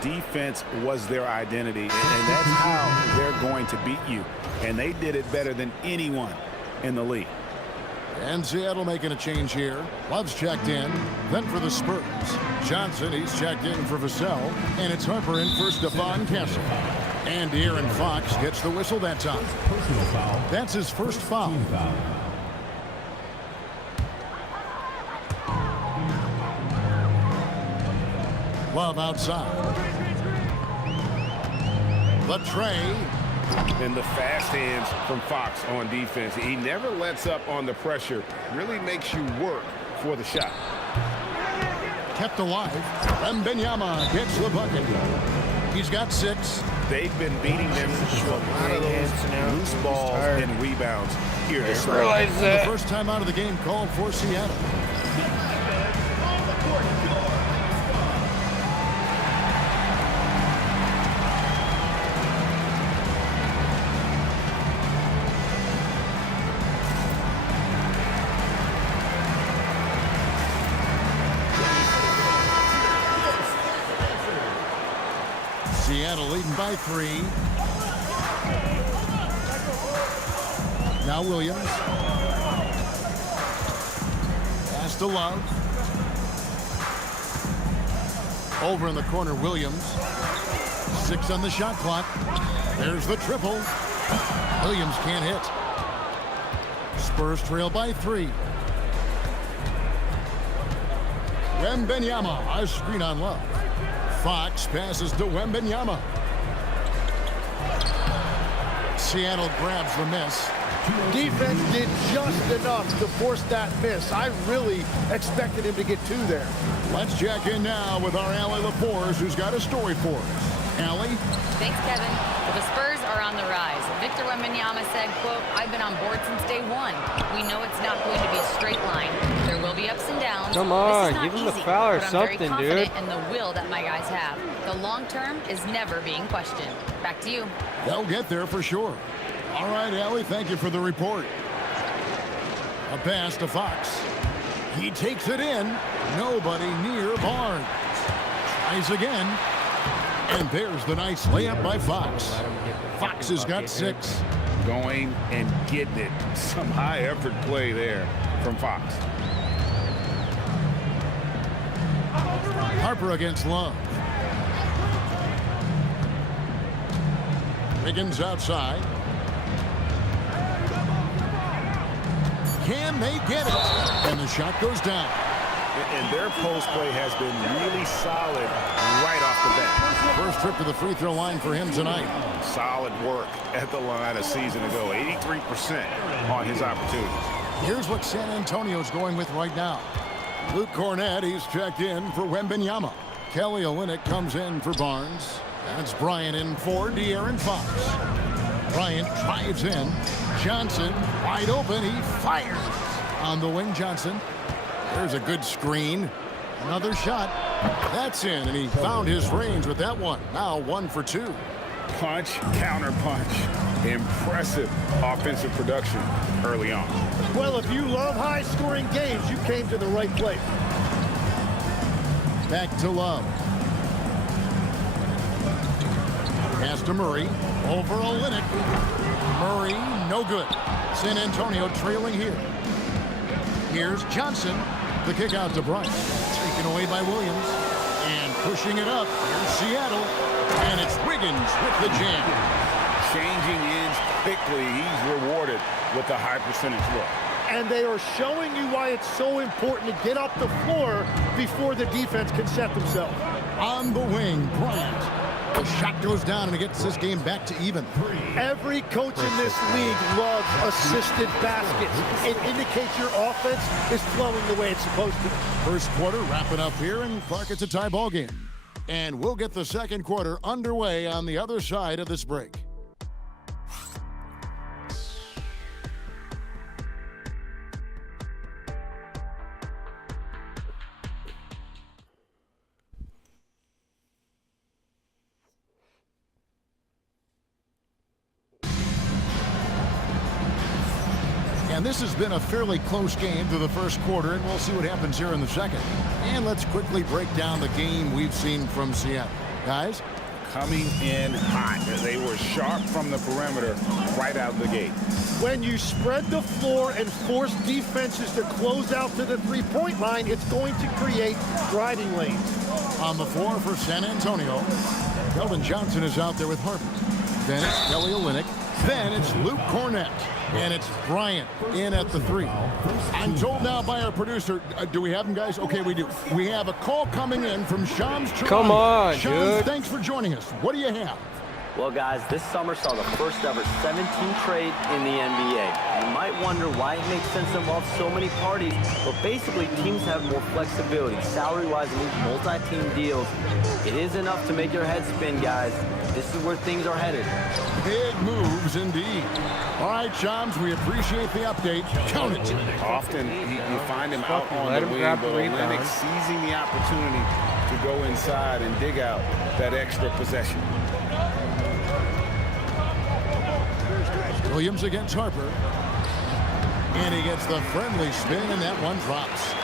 Defense was their identity, and that's how they're going to beat you. And they did it better than anyone in the league. And Seattle making a change here. Love's checked in. Then for the Spurs. Johnson, he's checked in for Vassell. And it's Harper in for Stephon Castle. And Aaron Fox gets the whistle that time. Personal foul. That's his first foul. Team foul. Love outside. The tray. And the fast hands from Fox on defense. He never lets up on the pressure. Really makes you work for the shot. Kept alive. Wembanyama gets the bucket. He's got 6. They've been beating them to a lot of those loose balls and rebounds here tonight. The first time out of the game called for Seattle. Seattle leading by 3. Now Williams. Pass to Love. Over in the corner, Williams. 6 on the shot clock. There's the triple. Williams can't hit. Spurs trail by 3. Wembanyama, a screen on Love. Fox passes to Wembanyama. Seattle grabs the miss. Defense did just enough to force that miss. I really expected him to get 2 there. Let's check in now with our Allie LaForce, who's got a story for us. Allie? Thanks, Kevin. Well, the Spurs are on the rise. Victor Wembanyama said, quote, "I've been on board since day one. We know it's not going to be a straight line. There will be ups and downs. Come This on, is not give him the easy, foul or but I'm something, very confident dude. in the will that my guys have. The long term is never being questioned. Back to you." They'll get there for sure. All right, Allie, thank you for the report. A pass to Fox. He takes it in. Nobody near Barnes. Tries again. And there's the nice layup by Fox. Fox has got 6. Going and getting it. Some high effort play there from Fox. Harper against Love. Wiggins outside. Can they get it? And the shot goes down. And their post play has been really solid right off the bat. First trip to the free throw line for him tonight. Solid work at the line a season ago. 83% on his opportunities. Here's what San Antonio's going with right now. Luke Cornett, he's checked in for Wembanyama. Kelly Olynyk comes in for Barnes. That's Bryant in for De'Aaron Fox. Bryant drives in. Johnson wide open. He fires. On the wing, Johnson. There's a good screen. Another shot. That's in, and he found his range with that one. Now 1 for 2. Punch, counter punch. Impressive offensive production early on. Well, if you love high-scoring games, you came to the right place. Back to Love. Pass to Murray. Over Olynyk. Murray, no good. San Antonio trailing here. Here's Johnson. The kick out to Bryant. Taken away by Williams. And pushing it up. Here's Seattle. And it's Wiggins with the jam. Changing ends quickly. He's rewarded with a high percentage look. And they are showing you why it's so important to get up the floor before the defense can set themselves. On the wing, Bryant. The shot goes down and it gets this game back to even. Every coach in this league loves assisted baskets. It indicates your offense is flowing the way it's supposed to. First quarter wrapping up here, and Clark, it's a tie ball game. And we'll get the second quarter underway on the other side of this break. And this has been a fairly close game through the first quarter, and we'll see what happens here in the second. And let's quickly break down the game we've seen from Seattle. Guys? Coming in hot. They were sharp from the perimeter right out of the gate. When you spread the floor and force defenses to close out to the three-point line, it's going to create driving lanes. On the floor for San Antonio, Keldon Johnson is out there with Harper. Then it's Kelly Olynyk. Then it's Luke Cornett. And it's Bryant in at the 3. I'm told now by our producer, do we have him, guys? Okay, we do. We have a call coming in from Shams Charania. Come on, Shams, dude. thanks for joining us. What do you have? Well, guys, this summer saw the first ever 17 trade in the NBA. You might wonder why it makes sense to involve so many parties, but basically teams have more flexibility salary-wise in these multi-team deals. It is enough to make your head spin, guys. This is where things are headed. Big moves indeed. All right, Shams, we appreciate the update. Count it. Often you find him out on let the him wing, grab but the rebound. Olynyk seizing the opportunity to go inside and dig out that extra possession. Williams against Harper. And he gets the friendly spin, and that one drops.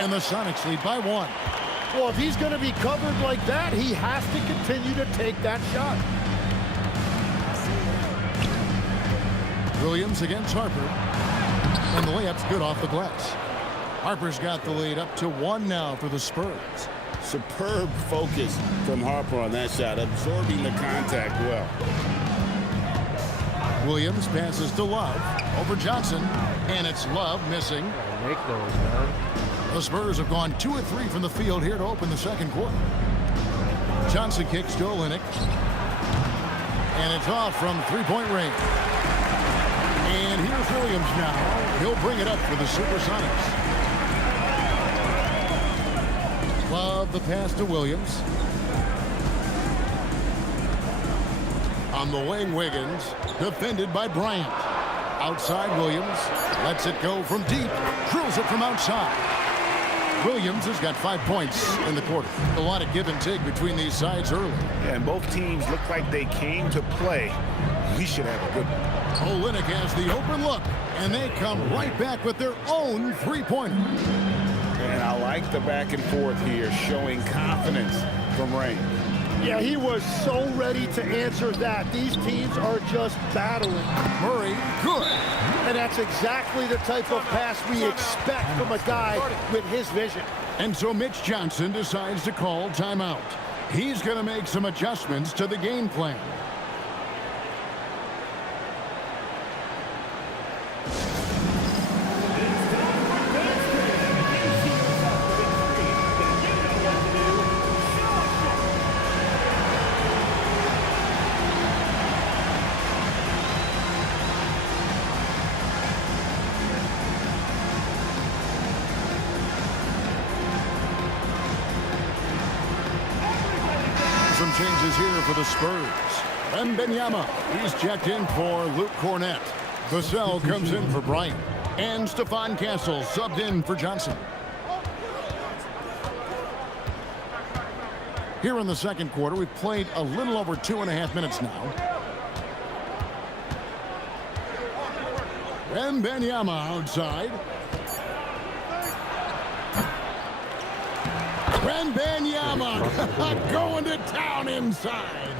And the Sonics lead by 1. Well, if he's going to be covered like that, he has to continue to take that shot. Williams against Harper. And the layup's good off the glass. Harper's got the lead up to 1 now for the Spurs. Superb focus from Harper on that shot, absorbing the contact well. Williams passes to Love over Johnson, and it's Love missing. Make those, man. The Spurs have gone 2 of 3 from the field here to open the second quarter. Johnson kicks to Olynyk, and it's off from three-point range. And here's Williams now. He'll bring it up for the Supersonics. Love the pass to Williams. On the wing, Wiggins, defended by Bryant. Outside, Williams lets it go from deep, drills it from outside. Williams has got 5 points in the quarter. A lot of give and take between these sides early. Yeah, and both teams look like they came to play. We should have a good one. Olynyk has the open look, and they come right back with their own three-pointer. And I like the back and forth here, showing confidence from Rain. Yeah, he was so ready to answer that. These teams are just battling. Murray, good. And that's exactly the type of pass we expect from a guy with his vision. And so Mitch Johnson decides to call timeout. He's going to make some adjustments to the game plan. changes here for the Spurs. Wembanyama, he's checked in for Luke Cornett. Vassell comes in for Bryant. And Stephon Castle subbed in for Johnson. Here in the second quarter, we've played a little over 2.5 minutes now. Wembanyama outside. Wembanyama going to town inside.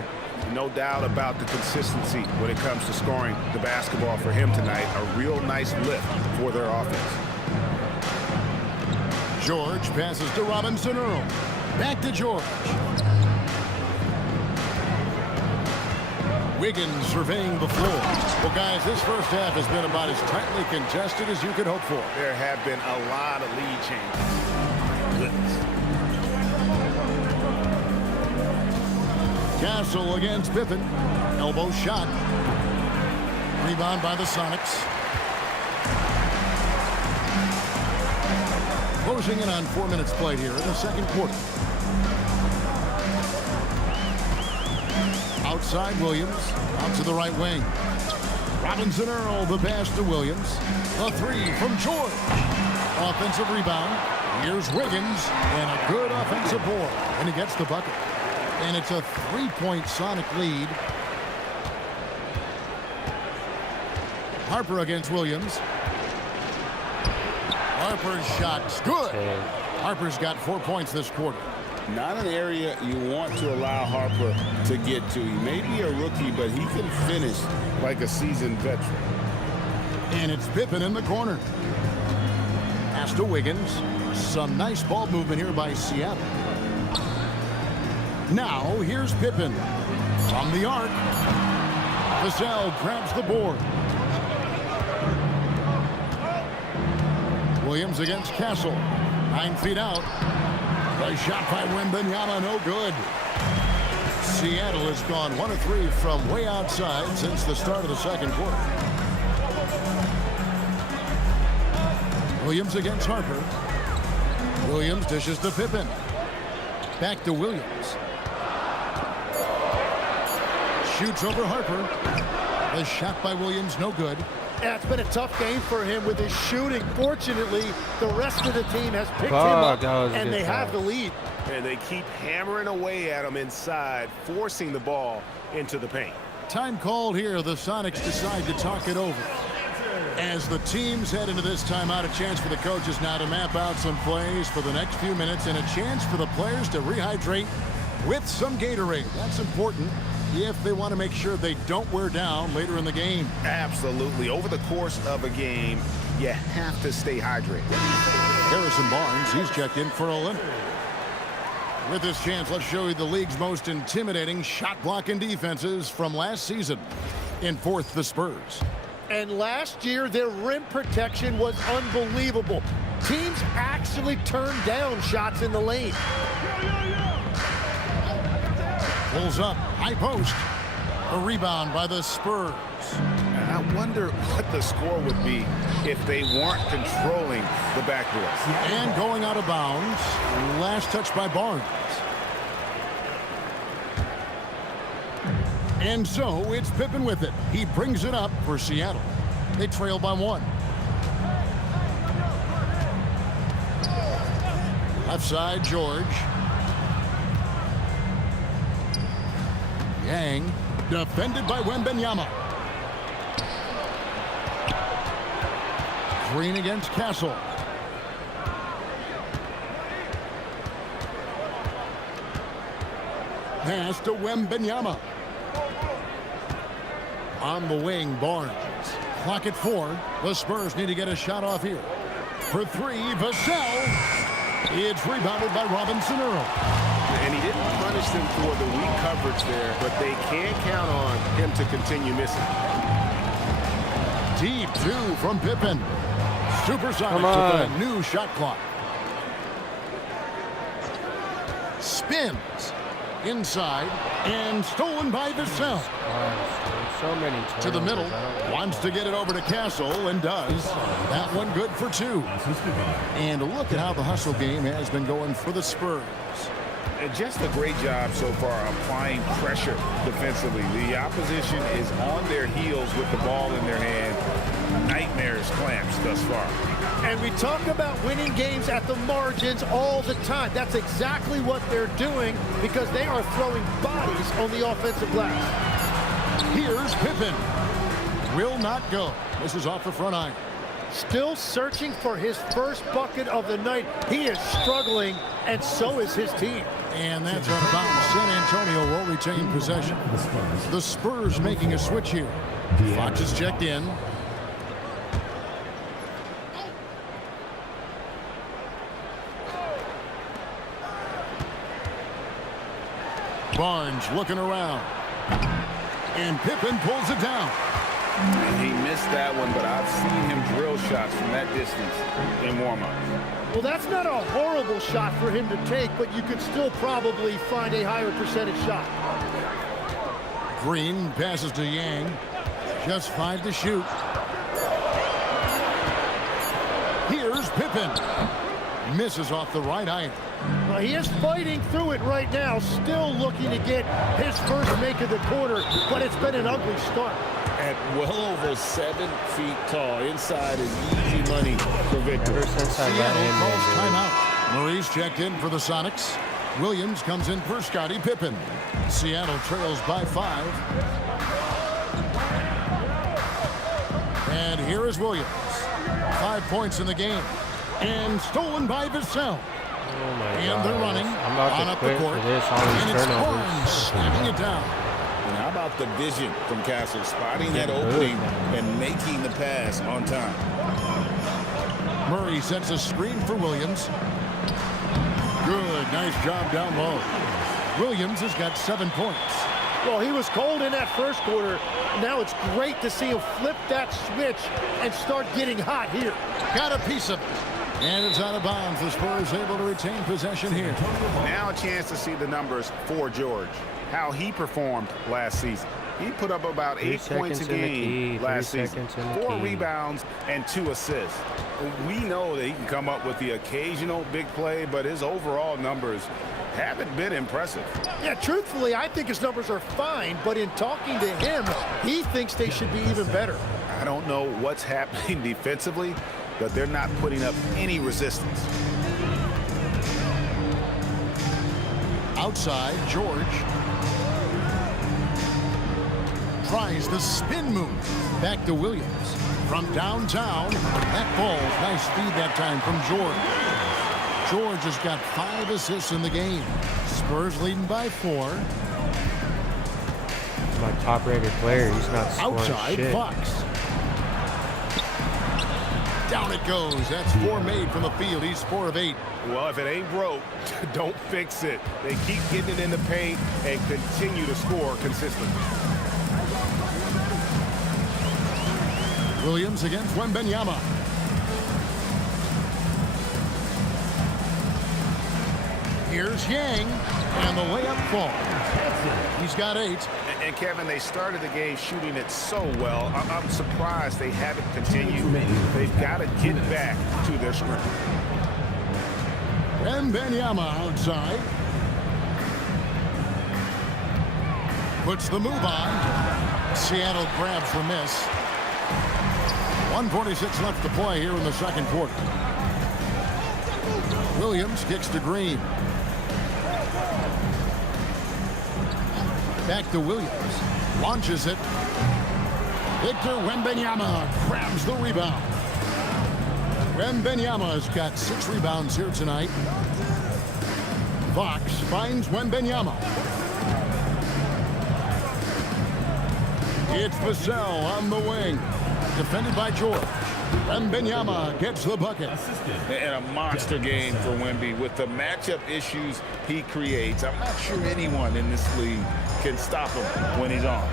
No doubt about the consistency when it comes to scoring the basketball for him tonight. A real nice lift for their offense. George passes to Robinson Earl. Back to George. Wiggins surveying the floor. Well, guys, this first half has been about as tightly contested as you could hope for. There have been a lot of lead changes. Goodness. Castle against Pippen. Elbow shot. Rebound by the Sonics. Closing in on 4 minutes played here in the second quarter. Outside Williams, out to the right wing. Robinson Earl, the pass to Williams. A three from George. Offensive rebound. Here's Wiggins, and a good offensive board. And he gets the bucket. And it's a 3-point Sonic lead. Harper against Williams. Harper's shot's good. Harper's got 4 points this quarter. Not an area you want to allow Harper to get to. He may be a rookie, but he can finish like a seasoned veteran. And it's Pippen in the corner. Pass to Wiggins. Some nice ball movement here by Seattle. Now, here's Pippen. From the arc. Vassell grabs the board. Williams against Castle. 9 feet out. The shot by Wembanyama, no good. Seattle has gone 1 of 3 from way outside since the start of the second quarter. Williams against Harper. Williams dishes to Pippen. Back to Williams. Shoots over Harper. The shot by Williams, no good. Yeah, it's been a tough game for him with his shooting. Fortunately, the rest of the team has picked him up, and they have the lead. And they keep hammering away at him inside, forcing the ball into the paint. Time called here. The Sonics decide to talk it over. As the teams head into this timeout, a chance for the coaches now to map out some plays for the next few minutes and a chance for the players to rehydrate with some Gatorade. That's important if they want to make sure they don't wear down later in the game. Absolutely. Over the course of a game, you have to stay hydrated. Harrison Barnes, he's checked in for a limit. With this chance, let's show you the league's most intimidating shot blocking defenses from last season. In fourth, the Spurs. And last year, their rim protection was unbelievable. Teams actually turned down shots in the lane. Pulls up, high post. A rebound by the Spurs. I wonder what the score would be if they weren't controlling the backboard. And going out of bounds. Last touch by Barnes. And so it's Pippen with it. He brings it up for Seattle. They trail by 1. Left side, George. Yang, defended by Wembanyama. Green against Castle. Pass to Wembanyama. On the wing, Barnes. Clock at 4. The Spurs need to get a shot off here. For 3, Vassell. It's rebounded by Robinson Earl. And he didn't punish them for the weak coverage there, but they can't count on him to continue missing. Deep 2 from Pippen. Supersonics with a new shot clock. Spins. Inside. And stolen by Vassell. So many to the middle. Wants to get it over to Castle and does. That one good for 2. And look at how the hustle game has been going for the Spurs. And just a great job so far applying pressure defensively. The opposition is on their heels with the ball in their hand. Nightmares clamps thus far. And we talk about winning games at the margins all the time. That's exactly what they're doing because they are throwing bodies on the offensive glass. Here's Pippen. Will not go. This is off the front iron. Still searching for his first bucket of the night. He is struggling, and so is his team. And that's out of bounds. San Antonio will retain possession. The Spurs making a switch here. Fox is checked in. Barnes looking around. And Pippen pulls it down. And he missed that one, but I've seen him drill shots from that distance in warm-up. Well, that's not a horrible shot for him to take, but you could still probably find a higher percentage shot. Green passes to Yang. Just 5 to shoot. Here's Pippen. Misses off the right iron. Well, he is fighting through it right now, still looking to get his first make of the quarter, but it's been an ugly start. At well over 7 feet tall, inside is easy money for Victor. Ever since I got Seattle him, calls man, timeout. Murray's checked in for the Sonics. Williams comes in for Scottie Pippen. Seattle trails by 5. And here is Williams. 5 points in the game. And stolen by Vassell. Oh my And God. they're running I'm about on to up the quit court. for this. All And these it's Barnes turnovers. slamming it down. And how about the vision from Castle, spotting that Getting opening moved. and making the pass on time. Murray sets a screen for Williams. Good, nice job down low. Williams has got 7 points. Well, he was cold in that first quarter. Now it's great to see him flip that switch and start getting hot here. Got a piece of it. And it's out of bounds. The Spurs able to retain possession here. Now a chance to see the numbers for George, how he performed last season. He put up about 3 8 points a seconds in the game key, last 3 season, seconds in the 4 key. rebounds and 2 assists. We know that he can come up with the occasional big play, but his overall numbers haven't been impressive. Yeah, truthfully, I think his numbers are fine, but in talking to him, he thinks they should be even better. I don't know what's happening defensively, but they're not putting up any resistance. Outside, George tries the spin move. Back to Williams. From downtown, that ball, nice feed that time from George. George has got 5 assists in the game. Spurs leading by 4. My top-rated player. He's not scoring Outside, shit. Fox. Down it goes. That's 4 made from the field. He's 4 of 8. Well, if it ain't broke, don't fix it. They keep getting it in the paint and continue to score consistently. Williams against Wembanyama. Here's Yang, and the layup falls. He's got 8. And Kevin, they started the game shooting it so well. I'm surprised they haven't continued. They've got to get back to their strength. Wembanyama outside. Puts the move on. Seattle grabs the miss. 1:46 left to play here in the second quarter. Williams kicks to Green. Back to Williams. Launches it. Victor Wembanyama grabs the rebound. Wembanyama's got 6 rebounds here tonight. Fox finds Wembanyama. It's Vassell on the wing. Defended by George. Wembanyama gets the bucket. And a monster game for Wemby with the matchup issues he creates. I'm not sure anyone in this league can stop him when he's on.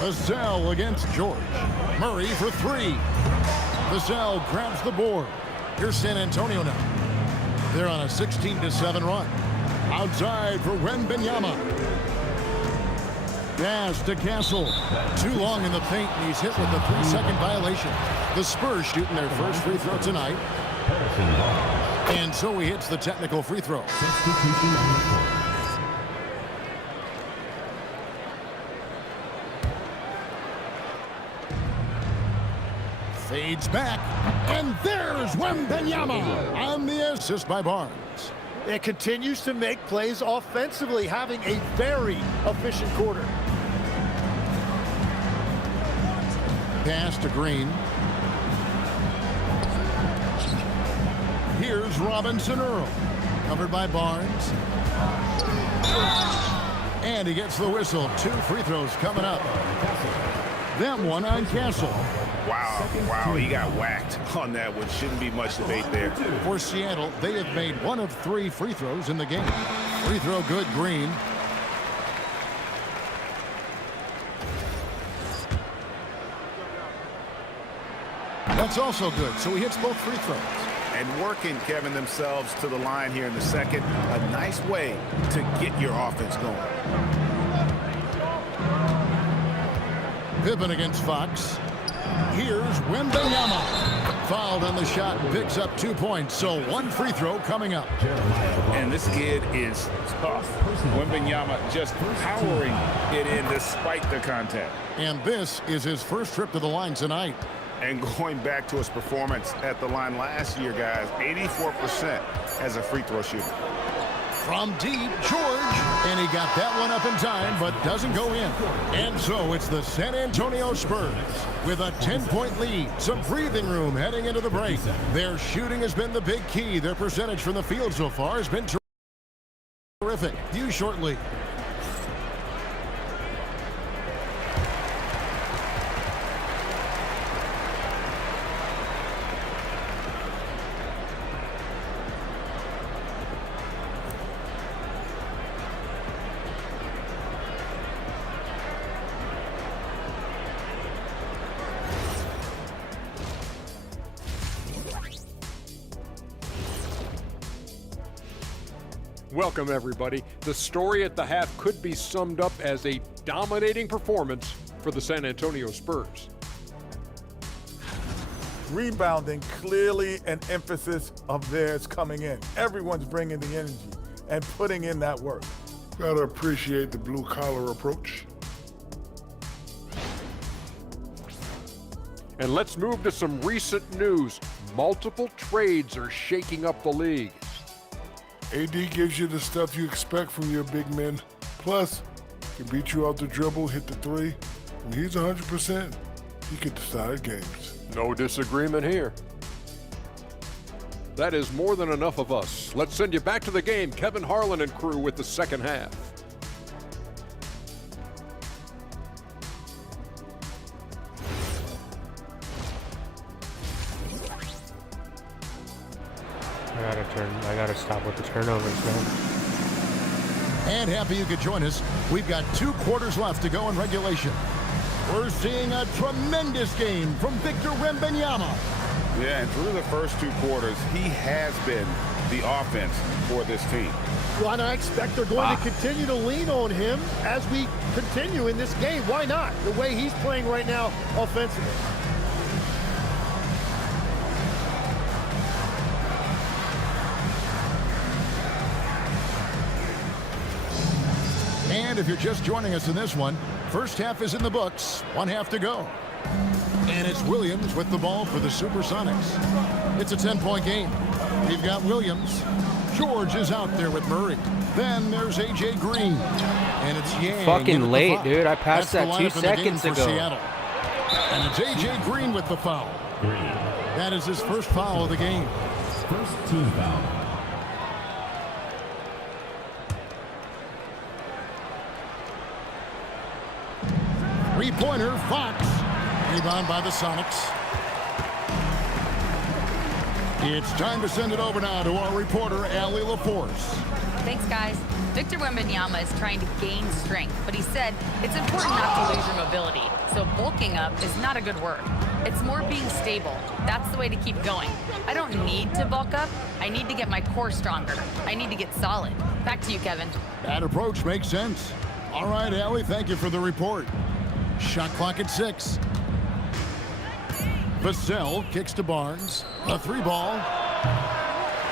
Vassell against George. Murray for 3. Vassell grabs the board. Here's San Antonio now. They're on a 16-7 run. Outside for Wembanyama. Pass to Castle. Too long in the paint, and he's hit with a 3-second violation. The Spurs shooting their first free throw tonight. And so he hits the technical free throw. Substitution on the court. Fades back, and there's Wembanyama on the assist by Barnes. It continues to make plays offensively, having a very efficient quarter. Pass to Green. Here's Robinson Earl, covered by Barnes. And he gets the whistle. 2 free throws coming up. Them one on Castle. Wow, he got whacked on that one. Shouldn't be much debate there. For Seattle, they have made 1 of 3 free throws in the game. Free throw good, Green. That's also good, so he hits both free throws. And working, Kevin, themselves to the line here in the second. A nice way to get your offense going. Pippen against Fox. Here's Wembanyama. Fouled on the shot, picks up 2 points, so 1 free throw coming up. And this kid is tough. Wembanyama just powering it in despite the contact. And this is his first trip to the line tonight. And going back to his performance at the line last year, guys, 84% as a free throw shooter. From deep, George, and he got that one up in time, but doesn't go in. And so it's the San Antonio Spurs with a 10-point lead, some breathing room heading into the break. Their shooting has been the big key. Their percentage from the field so far has been terrific. View shortly. Welcome, everybody. The story at the half could be summed up as a dominating performance for the San Antonio Spurs. Rebounding, clearly an emphasis of theirs coming in. Everyone's bringing the energy and putting in that work. Gotta appreciate the blue-collar approach. And let's move to some recent news. Multiple trades are shaking up the league. AD gives you the stuff you expect from your big men. Plus, he can beat you out the dribble, hit the 3. When he's 100%, he can decide games. No disagreement here. That is more than enough of us. Let's send you back to the game. Kevin Harlan and crew with the second half. I gotta stop with the turnovers, man. And happy you could join us. We've got 2 quarters left to go in regulation. We're seeing a tremendous game from Victor Wembanyama. Yeah, and through the first 2 quarters, he has been the offense for this team. Well, and I expect they're going to continue to lean on him as we continue in this game. Why not? The way he's playing right now offensively. And if you're just joining us in this one, first half is in the books, 1 half to go. And it's Williams with the ball for the Supersonics. It's a 10-point game. We've got Williams. George is out there with Murray. Then there's A.J. Green. And it's Yang. Fucking late, dude. I passed That's that 2 seconds ago. Seattle. And it's A.J. Green with the foul. That is his first foul of the game. First team foul. Three-pointer, Fox. Rebound by the Sonics. It's time to send it over now to our reporter, Allie LaForce. Thanks, guys. Victor Wembanyama is trying to gain strength, but he said it's important not to lose your mobility. So bulking up is not a good word. It's more being stable. That's the way to keep going. I don't need to bulk up. I need to get my core stronger. I need to get solid. Back to you, Kevin. That approach makes sense. All right, Allie, thank you for the report. Shot clock at 6. Vassell kicks to Barnes. A 3 ball.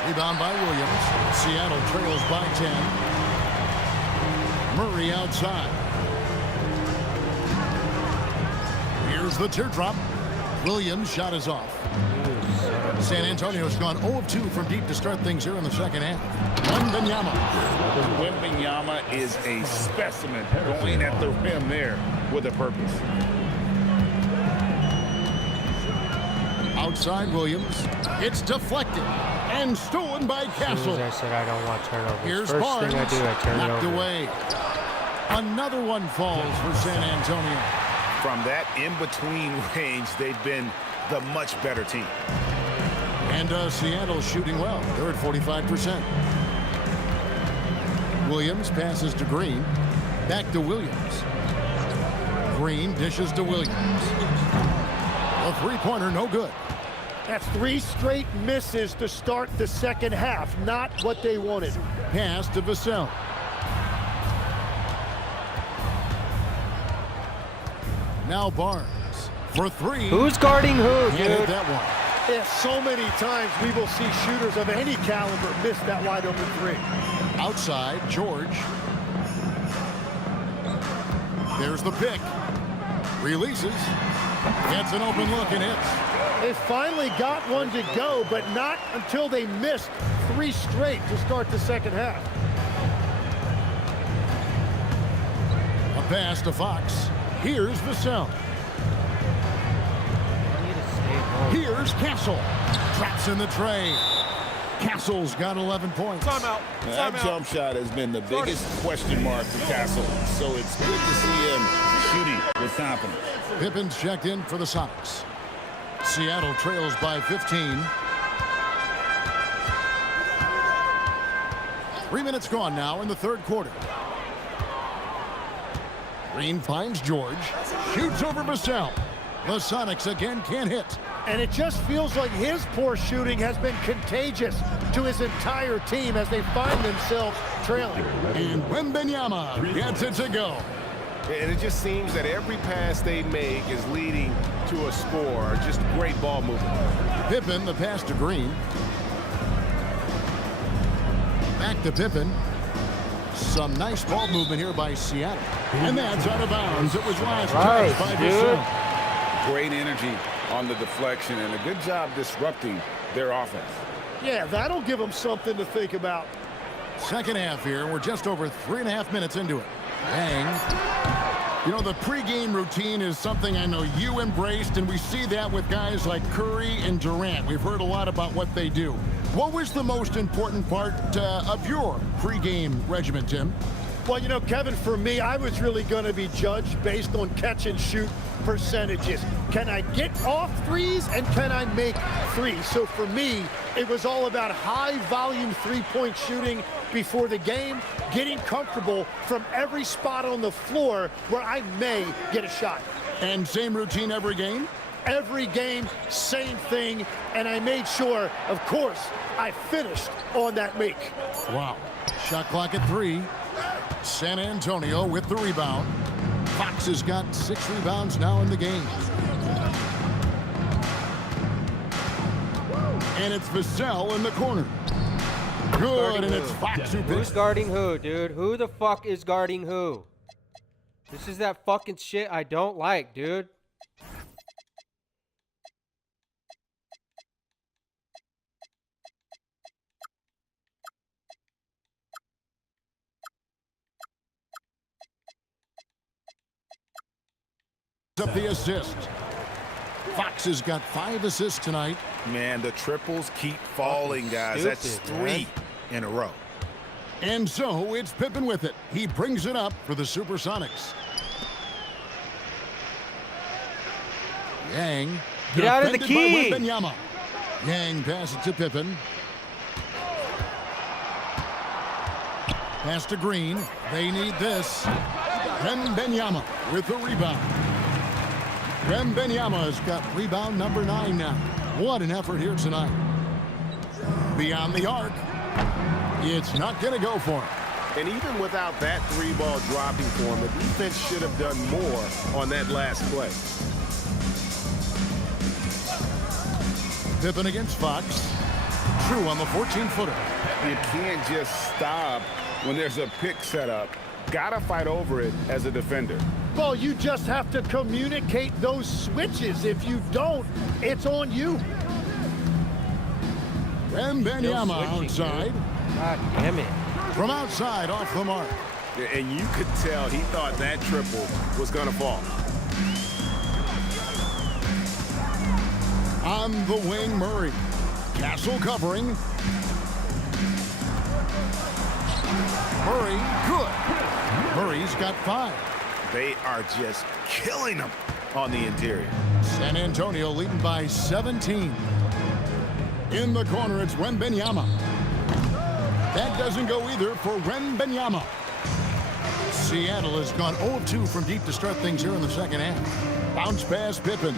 Rebound by Williams. Seattle trails by 10. Murray outside. Here's the teardrop. Williams' shot is off. San Antonio's gone 0 of 2 from deep to start things here in the second half. Wembanyama. Wembanyama is a specimen going at the rim there with a purpose. Outside Williams. It's deflected and stolen by Castle. As I said, I don't want turnovers. Here's First Barnes. thing I do, I turn it Knocked over. away. Another one falls for San Antonio. From that in-between range, they've been the much better team. And Seattle shooting well. They're at 45%. Williams passes to Green. Back to Williams. Green dishes to Williams. A three-pointer, no good. That's 3 straight misses to start the second half. Not what they wanted. Pass to Vassell. Now Barnes for 3. Who's guarding who, Can't hit dude? that one. Yeah, so many times we will see shooters of any caliber miss that wide open 3. Outside, George. There's the pick. Releases. Gets an open look and hits. They finally got one to go, but not until they missed 3 straight to start the second half. A pass to Fox. Here's Vassell. Here's Castle. Traps in the tray. Castle's got 11 points. Timeout. That jump shot has been the biggest question mark for Castle, so it's good to see him shooting with confidence. Pippen's checked in for the Sonics. Seattle trails by 15. 3 minutes gone now in the third quarter. Green finds George. Shoots over Vassell. The Sonics again can't hit. And it just feels like his poor shooting has been contagious to his entire team as they find themselves trailing. And Wembanyama gets it to go. And it just seems that every pass they make is leading to a score. Just great ball movement. Pippen, the pass to Green. Back to Pippen. Some nice ball movement here by Seattle. And that's out of bounds. It was last touch by Vassell. Great energy on the deflection and a good job disrupting their offense. Yeah, that'll give them something to think about. Second half here. We're just over 3.5 minutes into it. Bang. You know, the pregame routine is something I know you embraced, and we see that with guys like Curry and Durant. We've heard a lot about what they do. What was the most important part of your pregame regimen, Tim? Well, you know, Kevin, for me, I was really going to be judged based on catch and shoot percentages. Can I get off threes and can I make threes? So for me, it was all about high volume three-point shooting before the game, getting comfortable from every spot on the floor where I may get a shot. And same routine every game? Every game, same thing, and I made sure, of course, I finished on that make. Wow. Shot clock at 3. San Antonio with the rebound. Fox has got 6 rebounds now in the game. And it's Vassell in the corner. Good, and it's Fox who Who's picks. guarding who, dude? Who the fuck is guarding who? This is that fucking shit I don't like, dude. Up the assist. Fox has got 5 assists tonight. Man, the triples keep falling, guys. That's 3 in a row. And so it's Pippen with it. He brings it up for the Supersonics. Yang. Get out of the defended by key. Wembanyama. Yang passes to Pippen. Pass to Green. They need this. Wembanyama with the rebound. Wembanyama's got rebound number 9 now. What an effort here tonight. Beyond the arc. It's not going to go for him. And even without that 3-ball dropping for him, the defense should have done more on that last play. Pippen against Fox. True on the 14-footer. You can't just stop when there's a pick set up. Gotta fight over it as a defender. Well, you just have to communicate those switches. If you don't, it's on you. Wembanyama outside. God damn it. From outside, off the mark. And you could tell he thought that triple was gonna fall. On the wing, Murray. Castle covering. Murray, good. Murray's got 5. They are just killing him on the interior. San Antonio leading by 17. In the corner, it's Wembanyama. That doesn't go either for Wembanyama. Seattle has gone 0 of 2 from deep to start things here in the second half. Bounce pass, Pippen.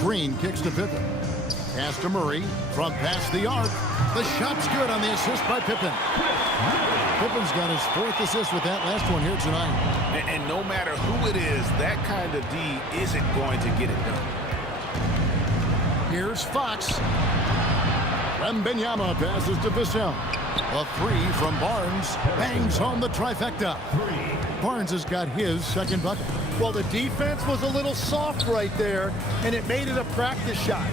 Green kicks to Pippen. Pass to Murray from past the arc. The shot's good on the assist by Pippen. Pippen's got his 4th assist with that last one here tonight. And no matter who it is, that kind of D isn't going to get it done. Here's Fox. Wembanyama passes to Vassell. A 3 from Barnes. Bangs home the trifecta. Barnes has got his second bucket. Well, the defense was a little soft right there, and it made it a practice shot.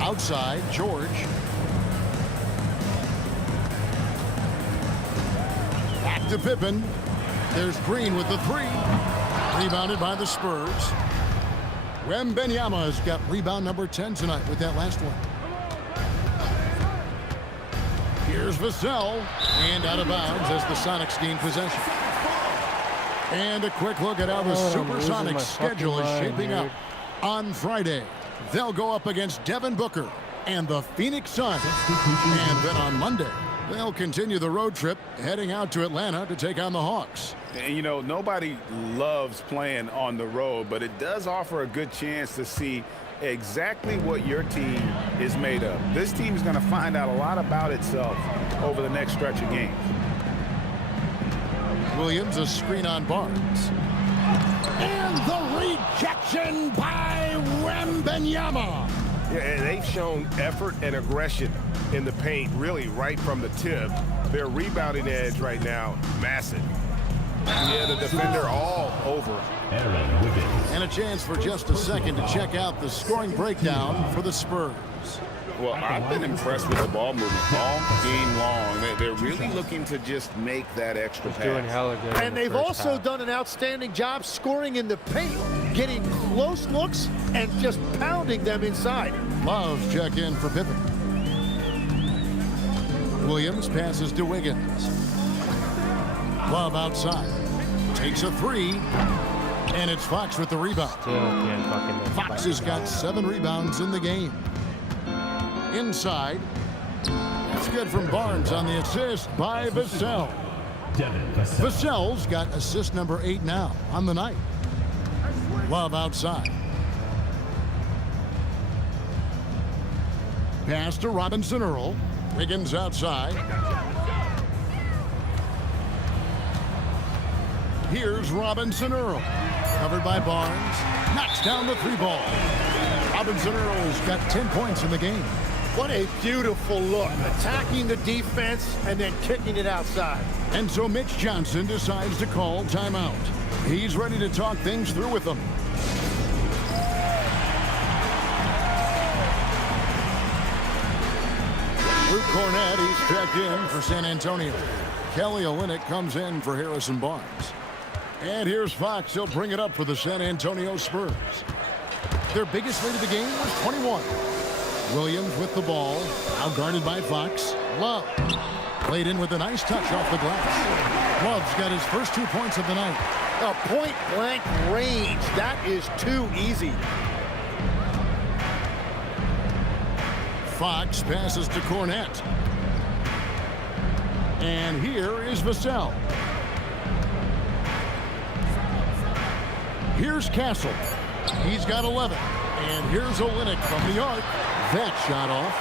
Outside, George. Back to Pippen. There's Green with the 3. Rebounded by the Spurs. Wembanyama has got rebound number 10 tonight with that last one. Here's Vassell, and out of bounds as the Sonics gain possession. And a quick look at how the Supersonics schedule is shaping up. On Friday, they'll go up against Devin Booker and the Phoenix Suns. And then on Monday, they'll continue the road trip, heading out to Atlanta to take on the Hawks. And, you know, nobody loves playing on the road, but it does offer a good chance to see exactly what your team is made of. This team is going to find out a lot about itself over the next stretch of games. Williams, a screen on Barnes. And the rejection by Wembanyama. Yeah, and they've shown effort and aggression in the paint, really right from the tip. Their rebounding edge right now, massive. Yeah, the defender all over. Aaron Wiggins. And a chance for just a second to check out the scoring breakdown for the Spurs. Well, I've been impressed with the ball movement all game long. They're really looking to just make that extra pass. Doing hella good. And they've also done an outstanding job scoring in the paint, getting close looks and just pounding them inside. Loves check in for Pippen. Williams passes to Wiggins. Love outside. Takes a 3. And it's Fox with the rebound. Fox has got 7 rebounds in the game. Inside. That's good from Barnes on the assist by Vassell. Vassell's got assist number 8 now on the night. Love outside. Pass to Robinson Earl. Wiggins outside. Here's Robinson Earl. Covered by Barnes. Knocks down the 3 ball. Robinson Earl's got 10 points in the game. What a beautiful look. Attacking the defense and then kicking it outside. And so Mitch Johnson decides to call timeout. He's ready to talk things through with them. Luke Cornett, he's checked in for San Antonio. Kelly Olynyk comes in for Harrison Barnes. And here's Fox. He'll bring it up for the San Antonio Spurs. Their biggest lead of the game was 21. Williams with the ball. Now guarded by Fox. Love. Played in with a nice touch off the glass. Love's got his first 2 points of the night. A point-blank range. That is too easy. Fox passes to Cornett. And here is Vassell. Here's Castle. He's got 11. And here's Olynyk from the arc. That shot off.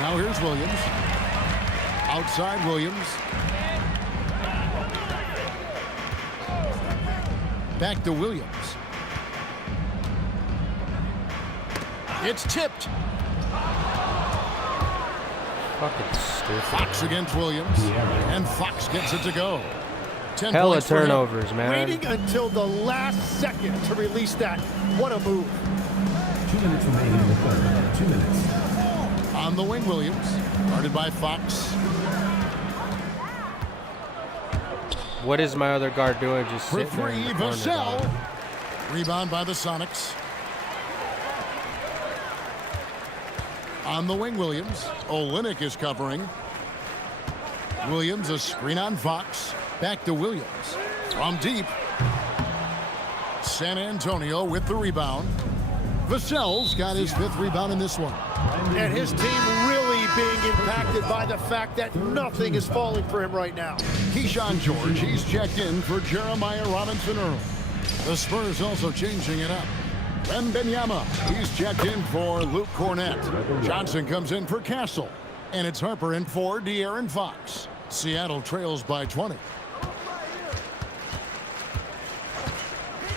Now here's Williams. Outside Williams. Back to Williams. It's tipped. Fucking stupid. Fox against Williams. And Fox gets it to go. 10 Hella points for him. turnovers, man. Waiting until the last second to release that. What a move. 2 minutes remaining in the third. 2 minutes. On the wing, Williams. Guarded by Fox. What is my other guard doing? Just For sitting there in three, the corner, Vassell. dog? Rebound by the Sonics. On the wing, Williams. Olynyk is covering. Williams, a screen on Fox. Back to Williams. From deep. San Antonio with the rebound. Vassell's got his 5th rebound in this one. And his team really being impacted by the fact that nothing is falling for him right now. Keyshawn George, he's checked in for Jeremiah Robinson Earl. The Spurs also changing it up. Wembanyama, he's checked in for Luke Cornett. Johnson comes in for Castle. And it's Harper in for De'Aaron Fox. Seattle trails by 20.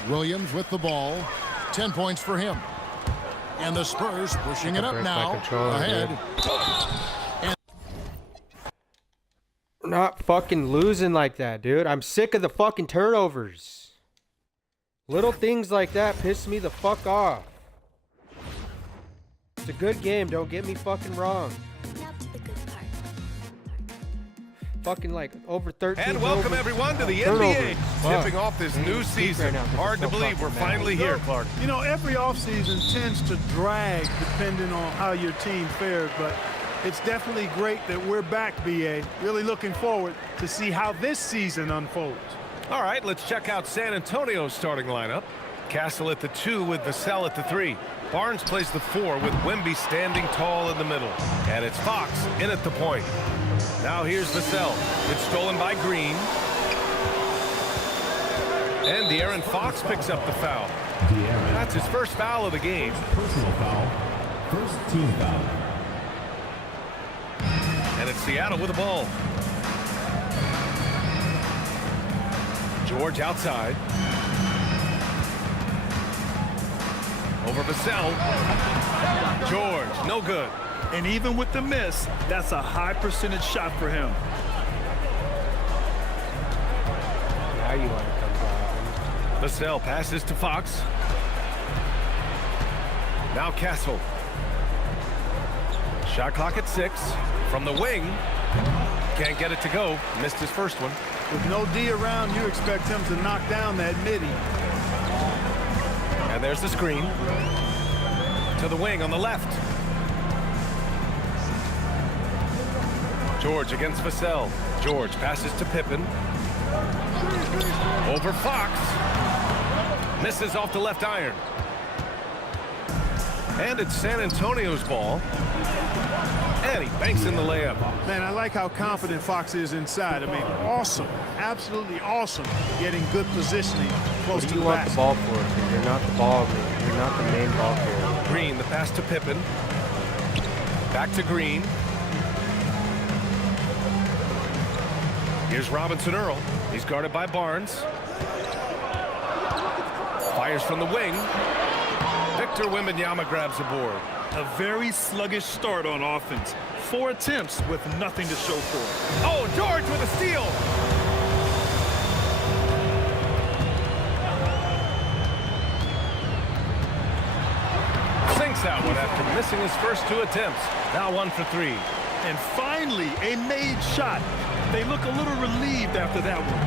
Williams with the ball. 10 points for him. And the Spurs pushing it up now. Ahead. We're not fucking losing like that, dude. I'm sick of the fucking turnovers. Little things like that piss me the fuck off. It's a good game, don't get me fucking wrong. Fucking like over 13. And welcome everyone to the NBA. Tipping off this new season. Hard to believe we're finally here, Clark. You know, every offseason tends to drag depending on how your team fares, but it's definitely great that we're back, BA. Really looking forward to see how this season unfolds. All right, let's check out San Antonio's starting lineup. Castle at the 2 with Vassell at the 3. Barnes plays the 4 with Wemby standing tall in the middle. And it's Fox in at the point. Now here's Vassell. It's stolen by Green. And De'Aaron Fox picks up the foul. That's his first foul of the game. Personal foul. First team foul. And it's Seattle with the ball. George outside. Over Vassell. George, no good. And even with the miss, that's a high percentage shot for him. Now you want to come back. Vassell passes to Fox. Now Castle. Shot clock at 6. From the wing. Can't get it to go. Missed his first one. With no D around, you expect him to knock down that midi. And there's the screen. To the wing on the left. George against Vassell. George passes to Pippen. Over Fox. Misses off the left iron. And it's San Antonio's ball. And he banks in the layup. Man, I like how confident Fox is inside. I mean, awesome. Absolutely awesome. Getting good positioning close What to do you the want the basket. ball for? Because you're not the ball man. You're not the main ball carrier. Green, the pass to Pippen. Back to Green. Here's Robinson Earl. He's guarded by Barnes. Fires from the wing. Victor Wembanyama grabs the board. A very sluggish start on offense. 4 attempts with nothing to show for it. Oh, George with a steal. Sinks that one after missing his first 2 attempts. Now 1 for 3. And finally, a made shot. They look a little relieved after that one.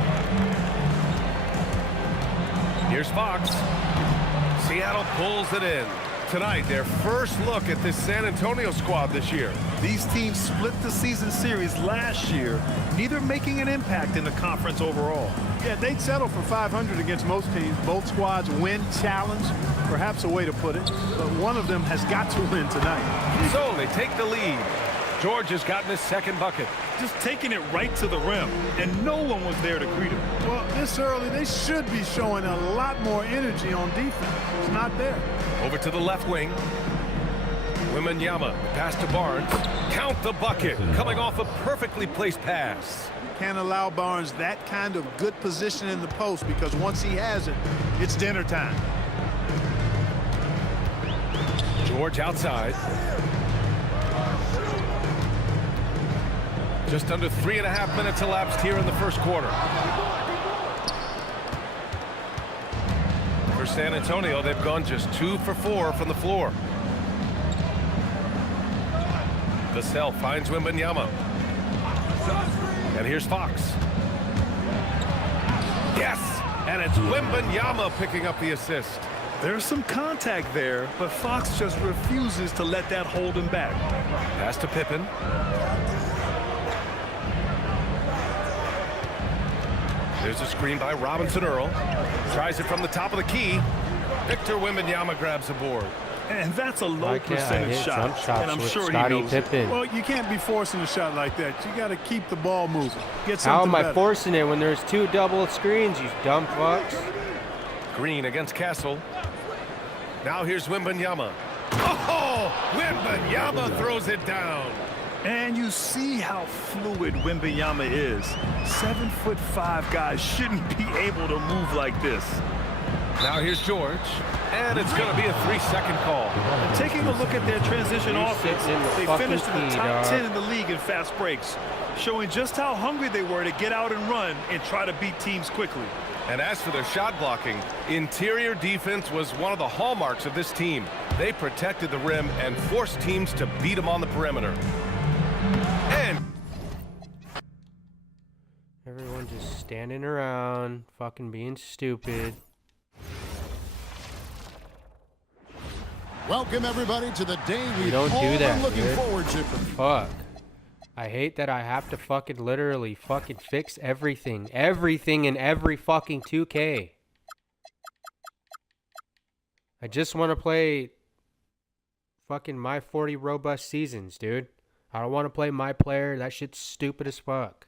Here's Fox. Seattle pulls it in. Tonight, their first look at this San Antonio squad this year. These teams split the season series last year, neither making an impact in the conference overall. Yeah, they'd settle for 500 against most teams. Both squads win challenge, perhaps a way to put it, but one of them has got to win tonight. So they take the lead. George has gotten his second bucket. Just taking it right to the rim, and no one was there to greet him. Well, this early, they should be showing a lot more energy on defense. It's not there. Over to the left wing. Wembanyama, pass to Barnes. Count the bucket, coming off a perfectly placed pass. Can't allow Barnes that kind of good position in the post, because once he has it, it's dinner time. George outside. Just under 3.5 minutes elapsed here in the first quarter. For San Antonio, they've gone just 2 for 4 from the floor. Vassell finds Wembanyama. And here's Fox. Yes! And it's Wembanyama picking up the assist. There's some contact there, but Fox just refuses to let that hold him back. Pass to Pippen. There's a screen by Robinson Earl. Tries it from the top of the key. Victor Wembanyama grabs the board. And that's a low Why can't I percentage hit shot. jump shots And I'm with sure Scottie he knows Pippen? it. Well, you can't be forcing a shot like that. You got to keep the ball moving. Get something How am I better. forcing it when there's 2 double screens, you dumb fucks? Green against Castle. Now here's Wembanyama. Oh! Wembanyama throws it down. And you see how fluid Wembanyama is. 7'5" guys shouldn't be able to move like this. Now here's George. And it's going to be a 3-second call. And taking a look at their transition offense, they finished in the top 10 in the league in fast breaks, showing just how hungry they were to get out and run and try to beat teams quickly. And as for their shot blocking, interior defense was one of the hallmarks of this team. They protected the rim and forced teams to beat them on the perimeter. And Everyone just standing around, fucking being stupid. Welcome, everybody, to the day we've Don't all do that, been looking dude. forward to. Fuck. I hate that I have to fucking literally fucking fix everything. Everything in every fucking 2K. I just want to play fucking my 40 robust seasons, dude. I don't want to play my player. That shit's stupid as fuck.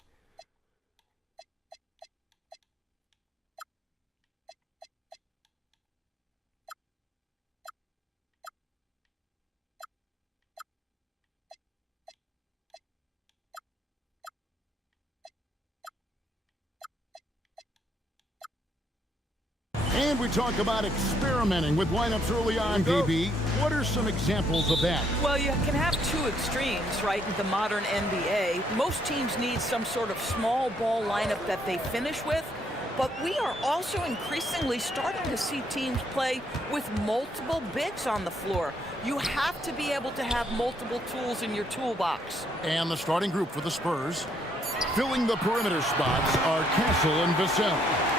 And we talk about experimenting with lineups early on, DB. What are some examples of that? Well, you can have 2 extremes, right, in the modern NBA. Most teams need some sort of small ball lineup that they finish with, but we are also increasingly starting to see teams play with multiple bigs on the floor. You have to be able to have multiple tools in your toolbox. And the starting group for the Spurs. Filling the perimeter spots are Castle and Vassell.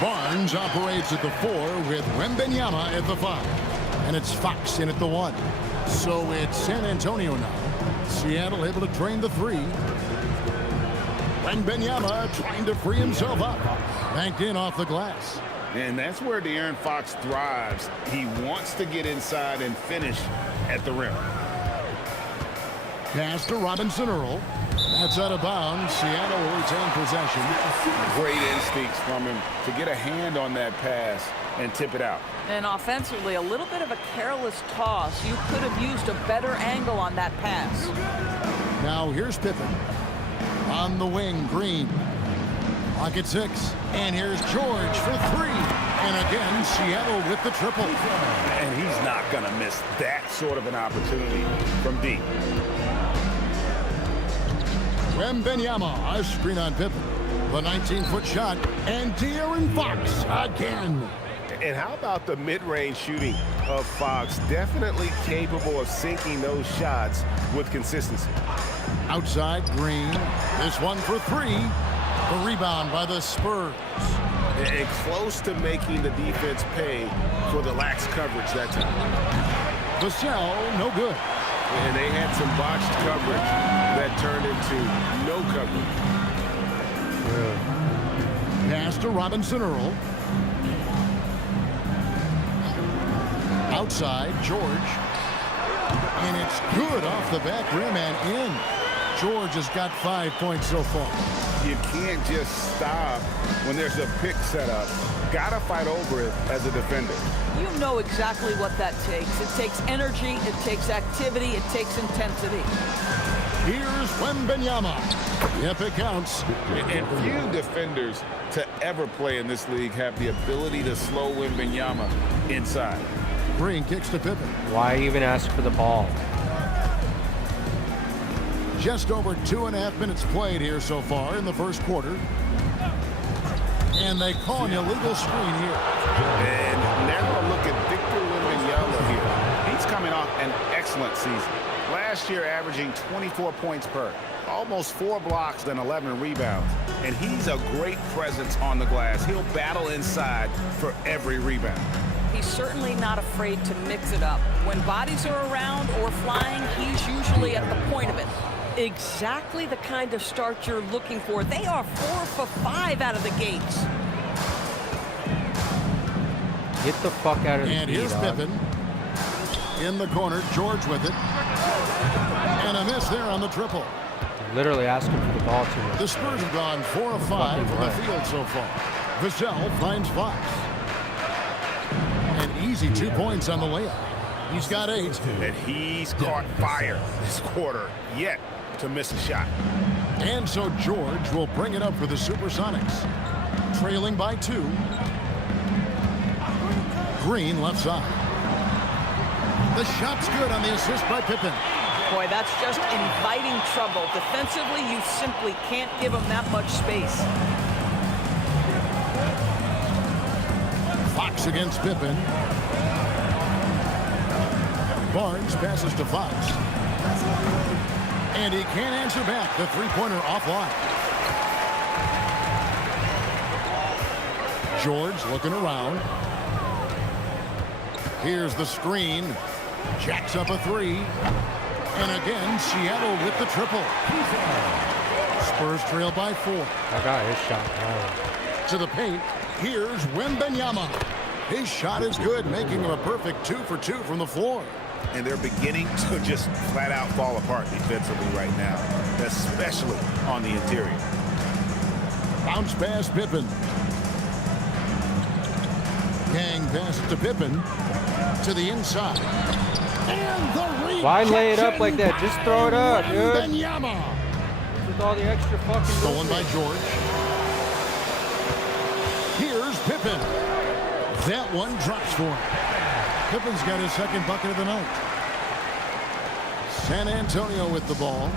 Barnes operates at the 4 with Wembanyama at the 5. And it's Fox in at the 1. So it's San Antonio now. Seattle able to drain the 3. Wembanyama trying to free himself up. Banked in off the glass. And that's where De'Aaron Fox thrives. He wants to get inside and finish at the rim. Pass to Robinson Earl. That's out of bounds. Seattle will retain possession. Great instincts from him to get a hand on that pass and tip it out. And offensively, a little bit of a careless toss. You could have used a better angle on that pass. Now here's Pippen. On the wing, Green. Clock at 6. And here's George for 3. And again, Seattle with the triple. And he's not going to miss that sort of an opportunity from deep. Wembanyama, a screen on Pippen. The 19-foot shot. And De'Aaron Fox again. And how about the mid-range shooting of Fox? Definitely capable of sinking those shots with consistency. Outside, Green. This one for 3. The rebound by the Spurs. And close to making the defense pay for the lax coverage that time. Vassell, no good. And they had some botched coverage that turned into no coverage. Pass to Robinson Earl. Outside, George. And it's good off the back rim and in. George has got 5 points so far. You can't just stop when there's a pick set up. Gotta fight over it as a defender. You know exactly what that takes. It takes energy, it takes activity, it takes intensity. Here's Wembanyama. Yep, it counts. And few defenders to ever play in this league have the ability to slow Wembanyama inside. Green kicks to Pippen. Why even ask for the ball? Just over 2.5 minutes played here so far in the first quarter. And they call an illegal screen here. And now a look at Victor Wembanyama here. He's coming off an excellent season. Last year averaging 24 points per, almost 4 blocks and 11 rebounds. And he's a great presence on the glass. He'll battle inside for every rebound. He's certainly not afraid to mix it up. When bodies are around or flying, he's usually at the point of it. Exactly the kind of start you're looking for. They are 4 for 5 out of the gates. Get the fuck out of the And here's Pippen. In the corner, George with it. And a miss there on the triple. Literally asking for the ball too much. The Spurs have gone 4 of 5 from the field so far. Vassell finds Fox. An easy 2 points on the layup. He's got 8. And he's caught fire this quarter, yet to miss a shot. And so George will bring it up for the Supersonics. Trailing by 2. Green left side. The shot's good on the assist by Pippen. Boy, that's just inviting trouble. Defensively, you simply can't give him that much space. Fox against Pippen. Barnes passes to Fox. And he can't answer back. The three-pointer offline. George looking around. Here's the screen. Jacks up a 3. And again, Seattle with the triple. Spurs trail by 4. I got his shot. Oh. To the paint. Here's Wembanyama. His shot is good, making him a perfect 2 for 2 from the floor. And they're beginning to just flat out fall apart defensively right now, especially on the interior. Bounce pass Pippen. Gang passes to Pippen to the inside. And the rejection. Why lay it up like that? Just throw it up, dude. Wembanyama. With all the extra fucking Stolen by George. Here's Pippen. That one drops for him. Pippen's got his second bucket of the night. San Antonio with the ball.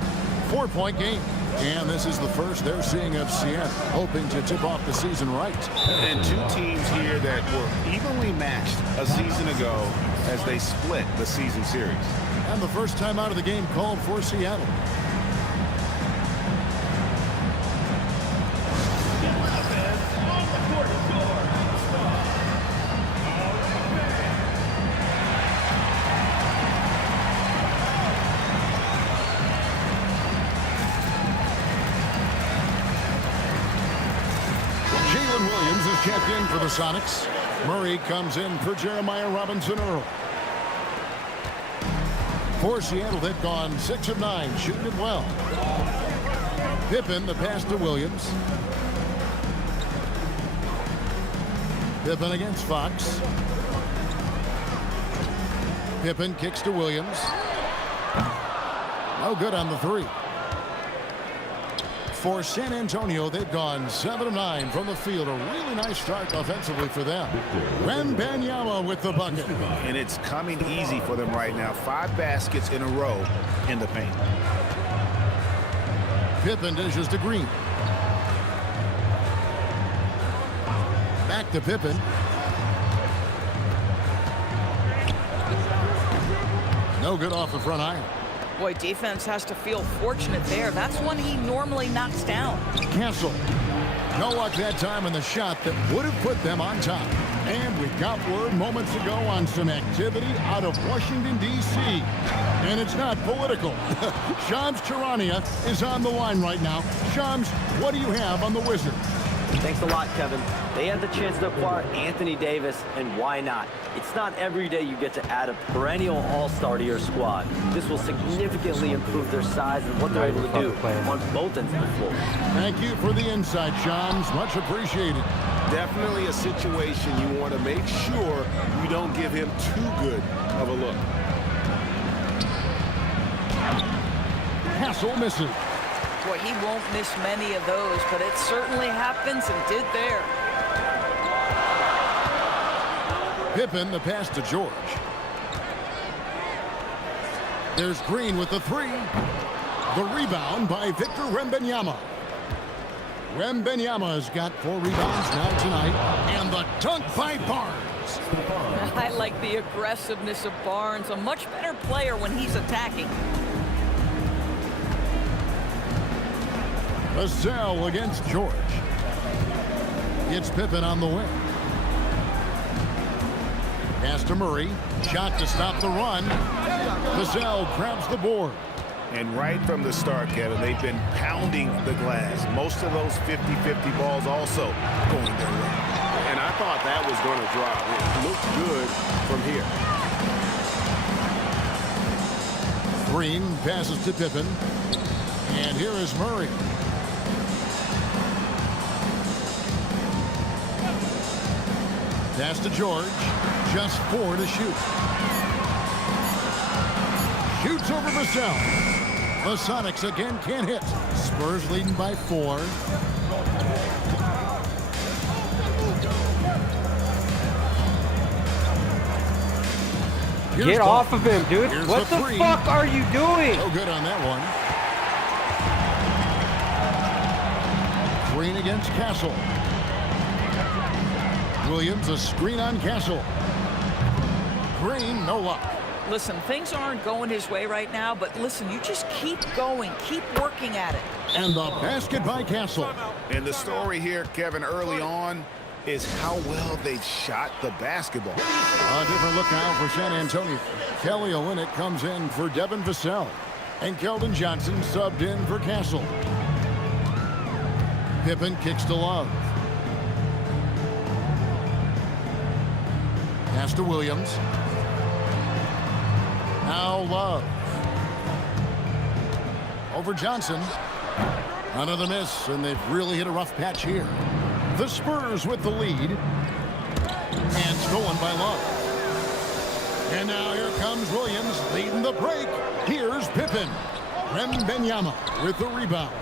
4-point game. And this is the first they're seeing of Seattle, hoping to tip off the season right. And 2 teams here that were evenly matched a season ago as they split the season series. And the first time out of the game called for Seattle. Checked in for the Sonics. Murray comes in for Jeremiah Robinson Earl. For Seattle, they've gone 6 of 9, shooting it well. Pippen, the pass to Williams. Pippen against Fox. Pippen kicks to Williams. No good on the 3. For San Antonio, they've gone 7 of 9 from the field. A really nice start offensively for them. Wembanyama with the bucket. And it's coming easy for them right now. 5 baskets in a row in the paint. Pippen dishes to Green. Back to Pippen. No good off the front iron. Boy, defense has to feel fortunate there. That's one he normally knocks down. Castle. No luck that time in the shot that would have put them on top. And we got word moments ago on some activity out of Washington, D.C. And it's not political. Shams Charania is on the line right now. Shams, what do you have on the Wizards? Thanks a lot, Kevin. They had the chance to acquire Anthony Davis, and why not? It's not every day you get to add a perennial all-star to your squad. This will significantly improve their size and what they're able to do on both ends of the floor. Thank you for the insight, Shams. Much appreciated. Definitely a situation you want to make sure you don't give him too good of a look. Castle misses. Boy, he won't miss many of those, but it certainly happens and did there. Pippen, the pass to George. There's Green with the three. The rebound by Victor Wembanyama. Wembanyama has got 4 rebounds now tonight. And the dunk by Barnes. I like the aggressiveness of Barnes. A much better player when he's attacking. Vassell against George. It's Pippen on the wing. Pass to Murray. Shot to stop the run. Vassell grabs the board. And right from the start, Kevin, they've been pounding the glass. Most of those 50-50 balls also going their way. And I thought that was going to drop. It looked good from here. Green passes to Pippen. And here is Murray. Pass to George. Just 4 to shoot. Shoots over Vassell. The Sonics again can't hit. Spurs leading by 4. Get off of him, dude. What the fuck are you doing? No good on that one. Green against Castle. Williams, a screen on Castle. Green, no luck. Listen, things aren't going his way right now, but listen, you just keep going, keep working at it. And the basket by Castle. And the story here, Kevin, early on is how well they shot the basketball. A different look now for San Antonio. Kelly Olynyk comes in for Devin Vassell. And Keldon Johnson subbed in for Castle. Pippen kicks to Love. Pass to Williams. Now Love. Over Johnson. Another miss, and they've really hit a rough patch here. The Spurs with the lead. And stolen by Love. And now here comes Williams leading the break. Here's Pippen. Wembanyama with the rebound.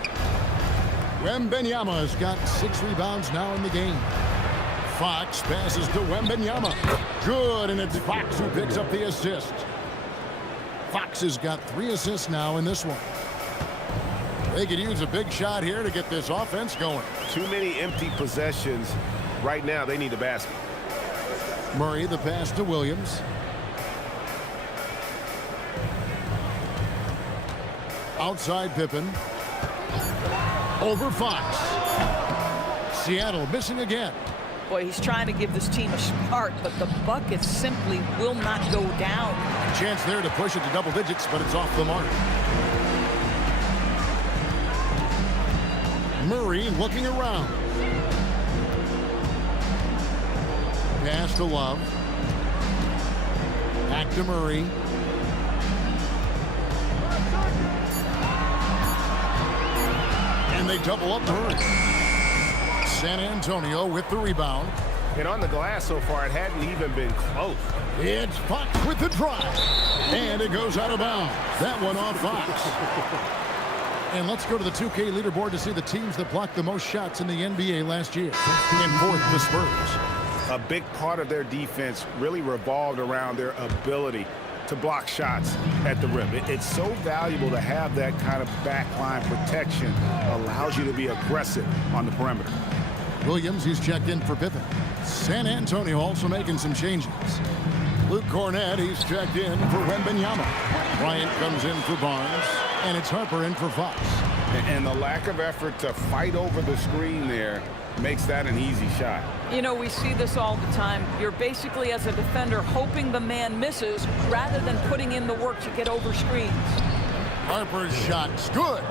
Wembanyama has got 6 rebounds now in the game. Fox passes to Wembanyama. Good, and it's Fox who picks up the assist. Fox has got 3 assists now in this one. They could use a big shot here to get this offense going. Too many empty possessions. Right now, they need a basket. Murray, the pass to Williams. Outside Pippen. Over Fox. Seattle missing again. Boy, he's trying to give this team a spark, but the buckets simply will not go down. Chance there to push it to double digits, but it's off the mark. Murray looking around. Pass to Love. Back to Murray. And they double up Murray. San Antonio with the rebound. And on the glass so far, it hadn't even been close. It's Fox with the drive. And it goes out of bounds. That one off Fox. And let's go to the 2K leaderboard to see the teams that blocked the most shots in the NBA last year. In 4th, the Spurs. A big part of their defense really revolved around their ability to block shots at the rim. It's so valuable to have that kind of backline protection. Allows you to be aggressive on the perimeter. Williams, he's checked in for Pippen. San Antonio also making some changes. Luke Cornett, he's checked in for Wembanyama. Bryant comes in for Barnes. And it's Harper in for Fox. And the lack of effort to fight over the screen there makes that an easy shot. You know, we see this all the time. You're basically, as a defender, hoping the man misses rather than putting in the work to get over screens. Harper's shot's good.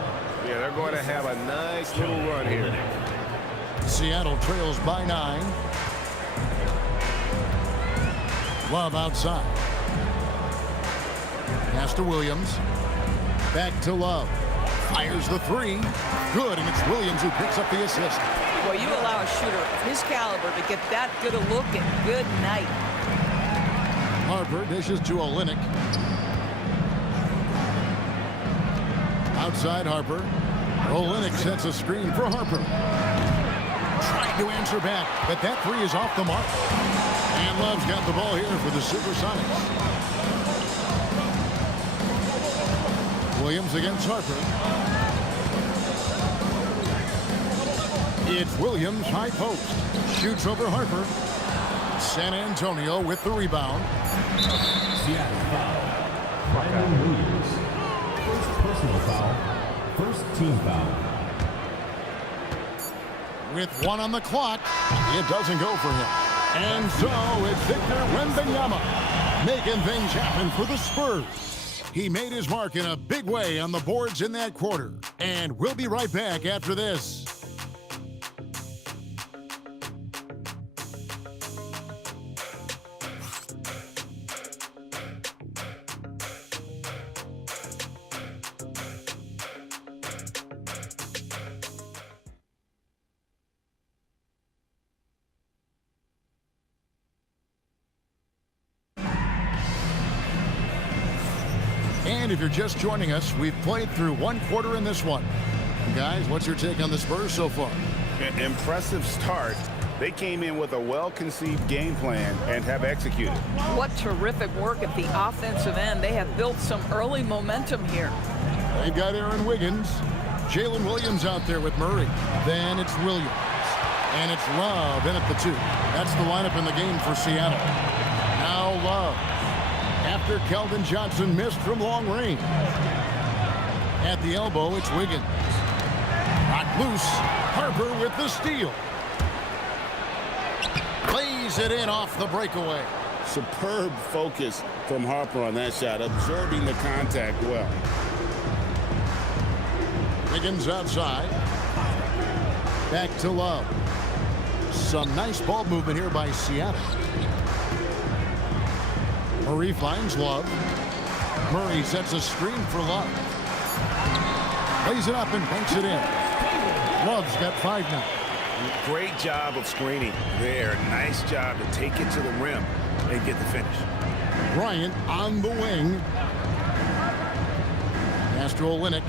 Yeah, they're going to have a nice little run here. Seattle trails by 9. Love outside. Pass to Williams. Back to Love. Fires the 3. Good, and it's Williams who picks up the assist. Well, you allow a shooter of his caliber to get that good a look, and good night. Harper dishes to Olynyk. Outside Harper. Olynyk sets a screen for Harper. Trying to answer back, but that 3 is off the mark. And Love's got the ball here for the Supersonics. Williams against Harper. It's Williams, high post. Shoots over Harper. San Antonio with the rebound. Seattle foul. Brandon Williams. First personal foul. First team foul. With 1 on the clock, it doesn't go for him. And so it's Victor Wembanyama making things happen for the Spurs. He made his mark in a big way on the boards in that quarter. And we'll be right back after this. And if you're just joining us, we've played through 1 quarter in this one. Guys, what's your take on the Spurs so far? Impressive start. They came in with a well-conceived game plan and have executed. What terrific work at the offensive end. They have built some early momentum here. They've got Aaron Wiggins. Jalen Williams out there with Murray. Then it's Williams. And it's Love in at the 2. That's the lineup in the game for Seattle. Now Love. After Keldon Johnson missed from long range. At the elbow, it's Wiggins. Knocked loose. Harper with the steal. Lays it in off the breakaway. Superb focus from Harper on that shot, absorbing the contact well. Wiggins outside. Back to Love. Some nice ball movement here by Seattle. Murray finds Love. Murray sets a screen for Love. Lays it up and banks it in. Love's got 5 now. Great job of screening there. Nice job to take it to the rim and get the finish. Bryant on the wing. Pass to Olynyk.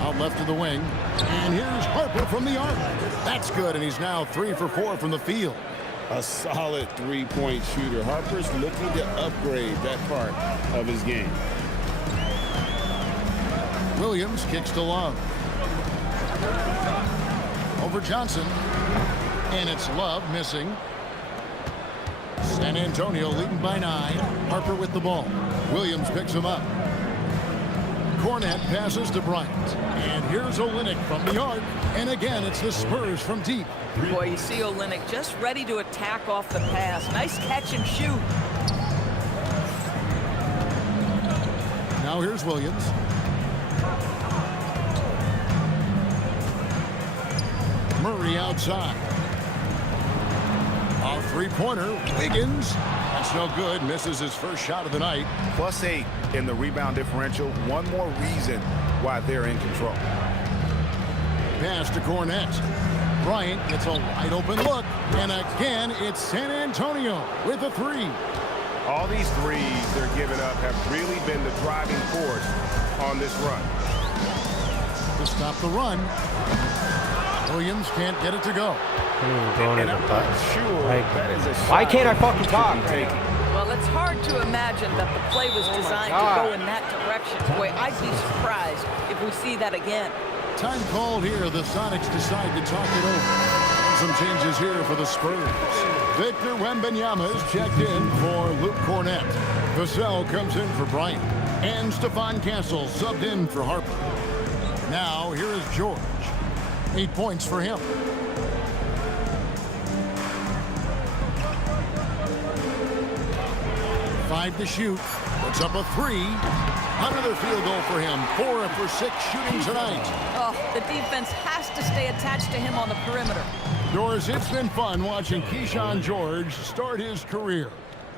Out left of the wing. And here's Harper from the arc. That's good, and he's now 3 for 4 from the field. A solid three-point shooter. Harper's looking to upgrade that part of his game. Williams kicks to Love. Over Johnson. And it's Love missing. San Antonio leading by 9. Harper with the ball. Williams picks him up. Cornet passes to Bryant. And here's Olynyk from the arc. And again, it's the Spurs from deep. Boy, you see Olynyk just ready to attack off the pass. Nice catch and shoot. Now here's Williams. Murray outside. A three-pointer. Wiggins. That's no good. Misses his first shot of the night. +8 in the rebound differential. One more reason why they're in control. Pass to Cornet. Bryant gets a wide open look. And again, it's San Antonio with a 3. All these threes they're giving up have really been the driving force on this run. To stop the run. Williams can't get it to go. And I'm not sure that is a shot. Why can't I fucking talk? Well, it's hard to imagine that the play was designed to go in that direction. Boy, I'd be surprised if we see that again. Time called here. The Sonics decide to talk it over. Some changes here for the Spurs. Victor Wembanyama is checked in for Luke Cornet. Vassell comes in for Bryant. And Stephon Castle subbed in for Harper. Now here is George. 8 points for him. 5 to shoot. Puts up a 3. Another field goal for him. 4 for 6 shooting tonight. Oh, the defense has to stay attached to him on the perimeter. Doris, it's been fun watching Keyshawn George start his career.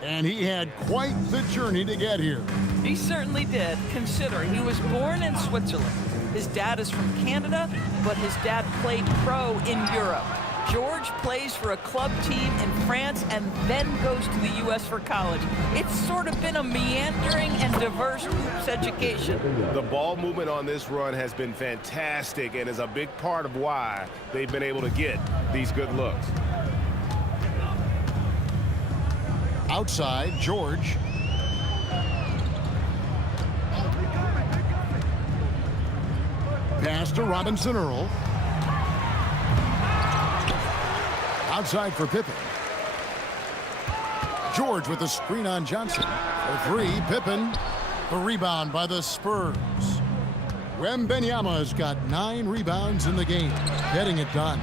And he had quite the journey to get here. He certainly did. Consider he was born in Switzerland. His dad is from Canada, but his dad played pro in Europe. George plays for a club team in France and then goes to the U.S. for college. It's sort of been a meandering and diverse hoops education. The ball movement on this run has been fantastic and is a big part of why they've been able to get these good looks. Outside, George. Pass to Robinson Earl. Outside for Pippen. George with the screen on Johnson. For three, Pippen. The rebound by the Spurs. Wembanyama's got 9 rebounds in the game, getting it done.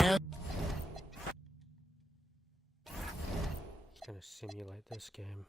And Just gonna simulate this game.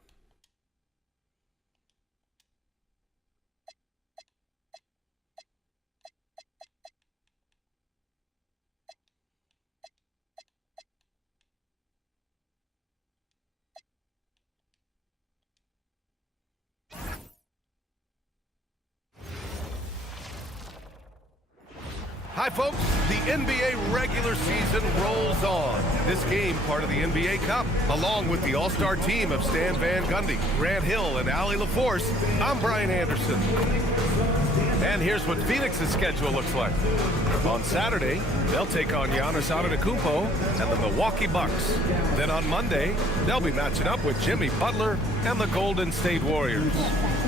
Hi, folks. The NBA regular season rolls on. This game, part of the NBA Cup, along with the all-star team of Stan Van Gundy, Grant Hill, and Allie LaForce. I'm Brian Anderson. And here's what Phoenix's schedule looks like. On Saturday, they'll take on Giannis Antetokounmpo and the Milwaukee Bucks. Then on Monday, they'll be matching up with Jimmy Butler and the Golden State Warriors.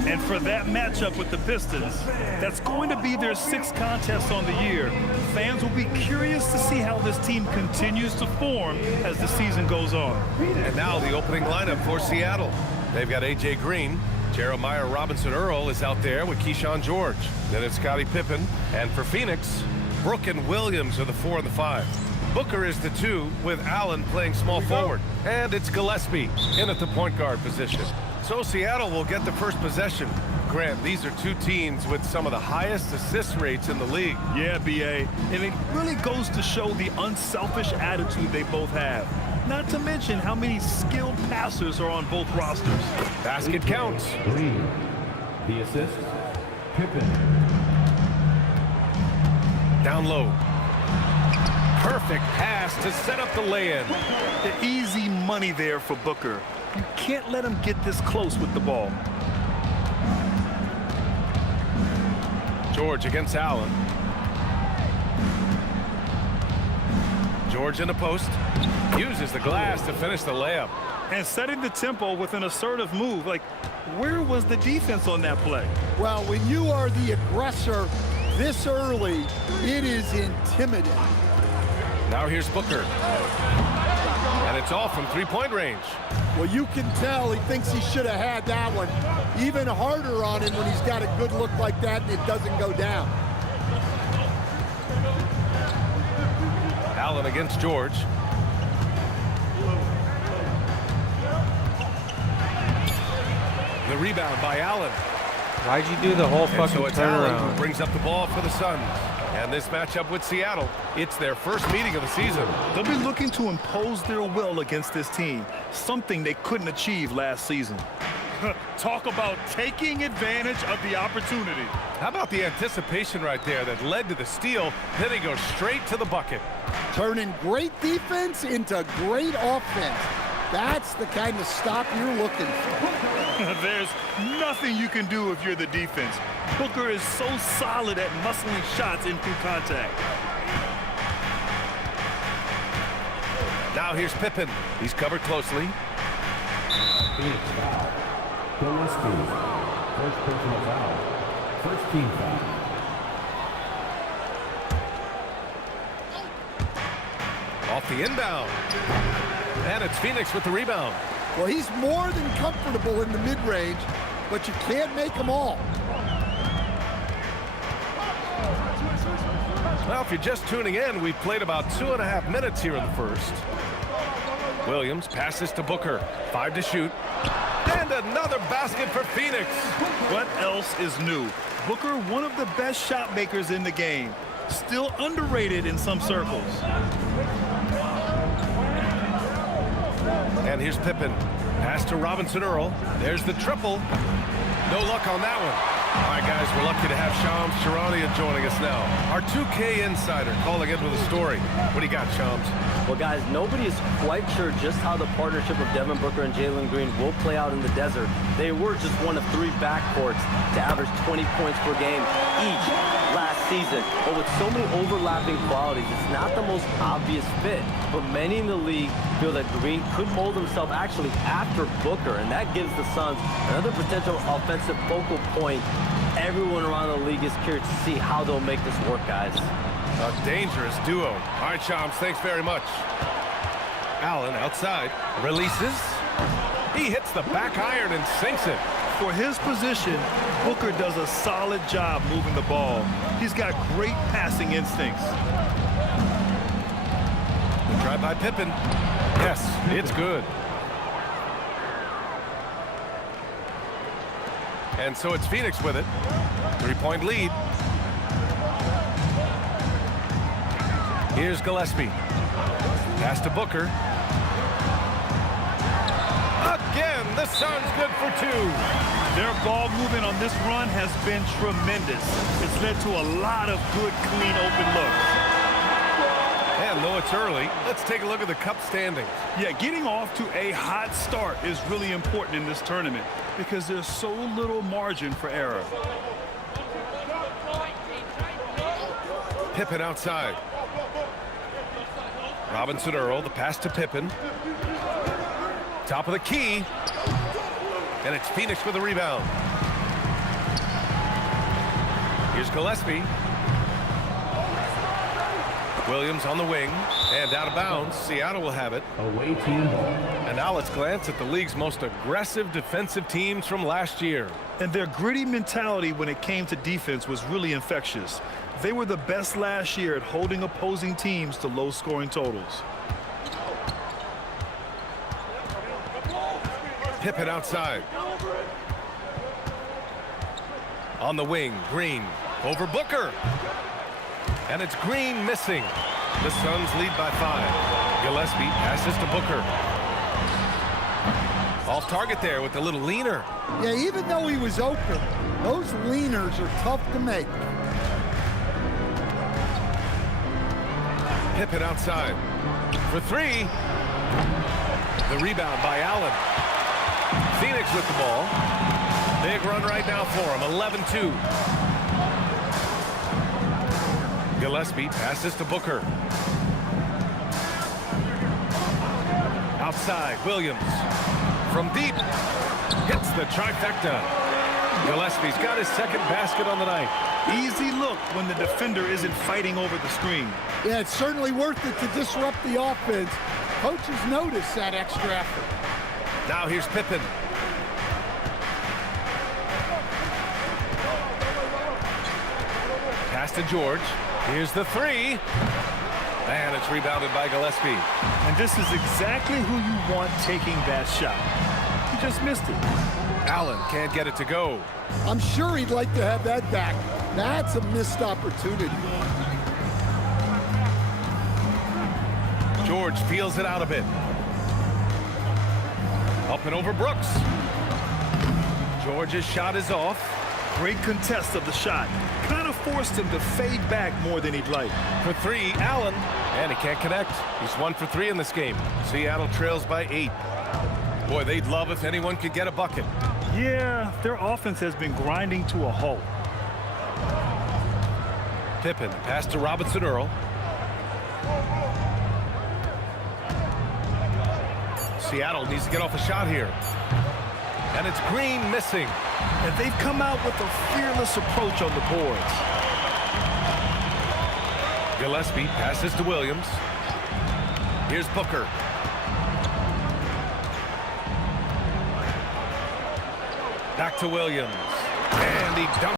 And for that matchup with the Pistons, that's going to be their 6th contest on the year. Fans will be curious to see how this team continues to form as the season goes on. And now the opening lineup for Seattle. They've got A.J. Green. Jeremiah Robinson-Earl is out there with Keyshawn George. Then it's Scottie Pippen. And for Phoenix, Brooke and Williams are the 4 and the 5. Booker is the 2 with Allen playing small forward. And it's Gillespie in at the point guard position. So Seattle will get the first possession. Grant, these are 2 teams with some of the highest assist rates in the league. Yeah, B.A. And it really goes to show the unselfish attitude they both have. Not to mention how many skilled passers are on both rosters. Basket counts. Green. The assist, Pippen. Down low. Perfect pass to set up the lay-in. The easy money there for Booker. You can't let him get this close with the ball. George against Allen. George in the post. Uses the glass to finish the layup. And setting the tempo with an assertive move. Like, where was the defense on that play? Well, when you are the aggressor this early, it is intimidating. Now here's Booker. And it's off from 3-point range. Well, you can tell he thinks he should have had that one. Even harder on him when he's got a good look like that and it doesn't go down. Allen against George. The rebound by Allen. Why'd you do the whole fucking so it's Allen who turnaround? brings up the ball for the Suns. And this matchup with Seattle, it's their first meeting of the season. They'll be looking to impose their will against this team, something they couldn't achieve last season. Talk about taking advantage of the opportunity. How about the anticipation right there that led to the steal? Then he goes straight to the bucket. Turning great defense into great offense. That's the kind of stop you're looking for. There's nothing you can do if you're the defense. Booker is so solid at muscling shots in through contact. Now here's Pippen. He's covered closely. Phoenix foul. Gillespie. First personal foul. First team foul. Off the inbound. And it's Phoenix with the rebound. Well, he's more than comfortable in the mid-range, but you can't make them all. Well, if you're just tuning in, we've played about 2.5 minutes here in the first. Williams passes to Booker. 5 to shoot. And another basket for Phoenix. What else is new? Booker, one of the best shot makers in the game. Still underrated in some circles. And here's Pippen. Pass to Robinson-Earl. There's the triple. No luck on that one. All right, guys, we're lucky to have Shams Charania joining us now. Our 2K insider calling in with a story. What do you got, Shams? Well, guys, nobody is quite sure just how the partnership of Devin Booker and Jalen Green will play out in the desert. They were just one of 3 backcourts to average 20 points per game each last season, but with so many overlapping qualities, it's not the most obvious fit. But many in the league feel that Green could mold himself actually after Booker, and that gives the Suns another potential offensive focal point. Everyone around the league is curious to see how they'll make this work, guys. A dangerous duo. All right, Shams, thanks very much. Allen outside, releases. He hits the back iron and sinks it. For his position, Booker does a solid job moving the ball. He's got great passing instincts. Try by Pippen. Yes, it's good. And so it's Phoenix with it. 3-point lead. Here's Gillespie. Pass to Booker. Again, the Suns good for 2. Their ball movement on this run has been tremendous. It's led to a lot of good, clean, open looks. And though it's early, let's take a look at the Cup standings. Yeah, getting off to a hot start is really important in this tournament because there's so little margin for error. Pippen outside. Robinson Earl, the pass to Pippen. Top of the key. And it's Phoenix with the rebound. Here's Gillespie. Williams on the wing and out of bounds. Seattle will have it. Away team ball. And now let's glance at the league's most aggressive defensive teams from last year. And their gritty mentality when it came to defense was really infectious. They were the best last year at holding opposing teams to low-scoring totals. Pippen outside. On the wing, Green over Booker. And it's Green missing. The Suns lead by 5. Gillespie passes to Booker. Off target there with a little leaner. Yeah, even though he was open, those leaners are tough to make. Pippen outside for 3. The rebound by Allen. Phoenix with the ball. Big run right now for him. 11-2. Gillespie passes to Booker. Outside, Williams. From deep. Hits the trifecta. Gillespie's got his second basket on the night. Easy look when the defender isn't fighting over the screen. Yeah, it's certainly worth it to disrupt the offense. Coaches notice that extra effort. Now here's Pippen. Pass to George. Here's the 3. And it's rebounded by Gillespie. And this is exactly who you want taking that shot. He just missed it. Allen can't get it to go. I'm sure he'd like to have that back. That's a missed opportunity. George feels it out a bit. Up and over Brooks. George's shot is off. Great contest of the shot. Kind of forced him to fade back more than he'd like. For 3, Allen. And he can't connect. He's 1 for 3 in this game. Seattle trails by 8. Boy, they'd love if anyone could get a bucket. Yeah, their offense has been grinding to a halt. Pippen, pass to Robinson Earl. Seattle needs to get off a shot here. And it's Green missing. And they've come out with a fearless approach on the boards. Gillespie passes to Williams. Here's Booker. Back to Williams. And he dunks.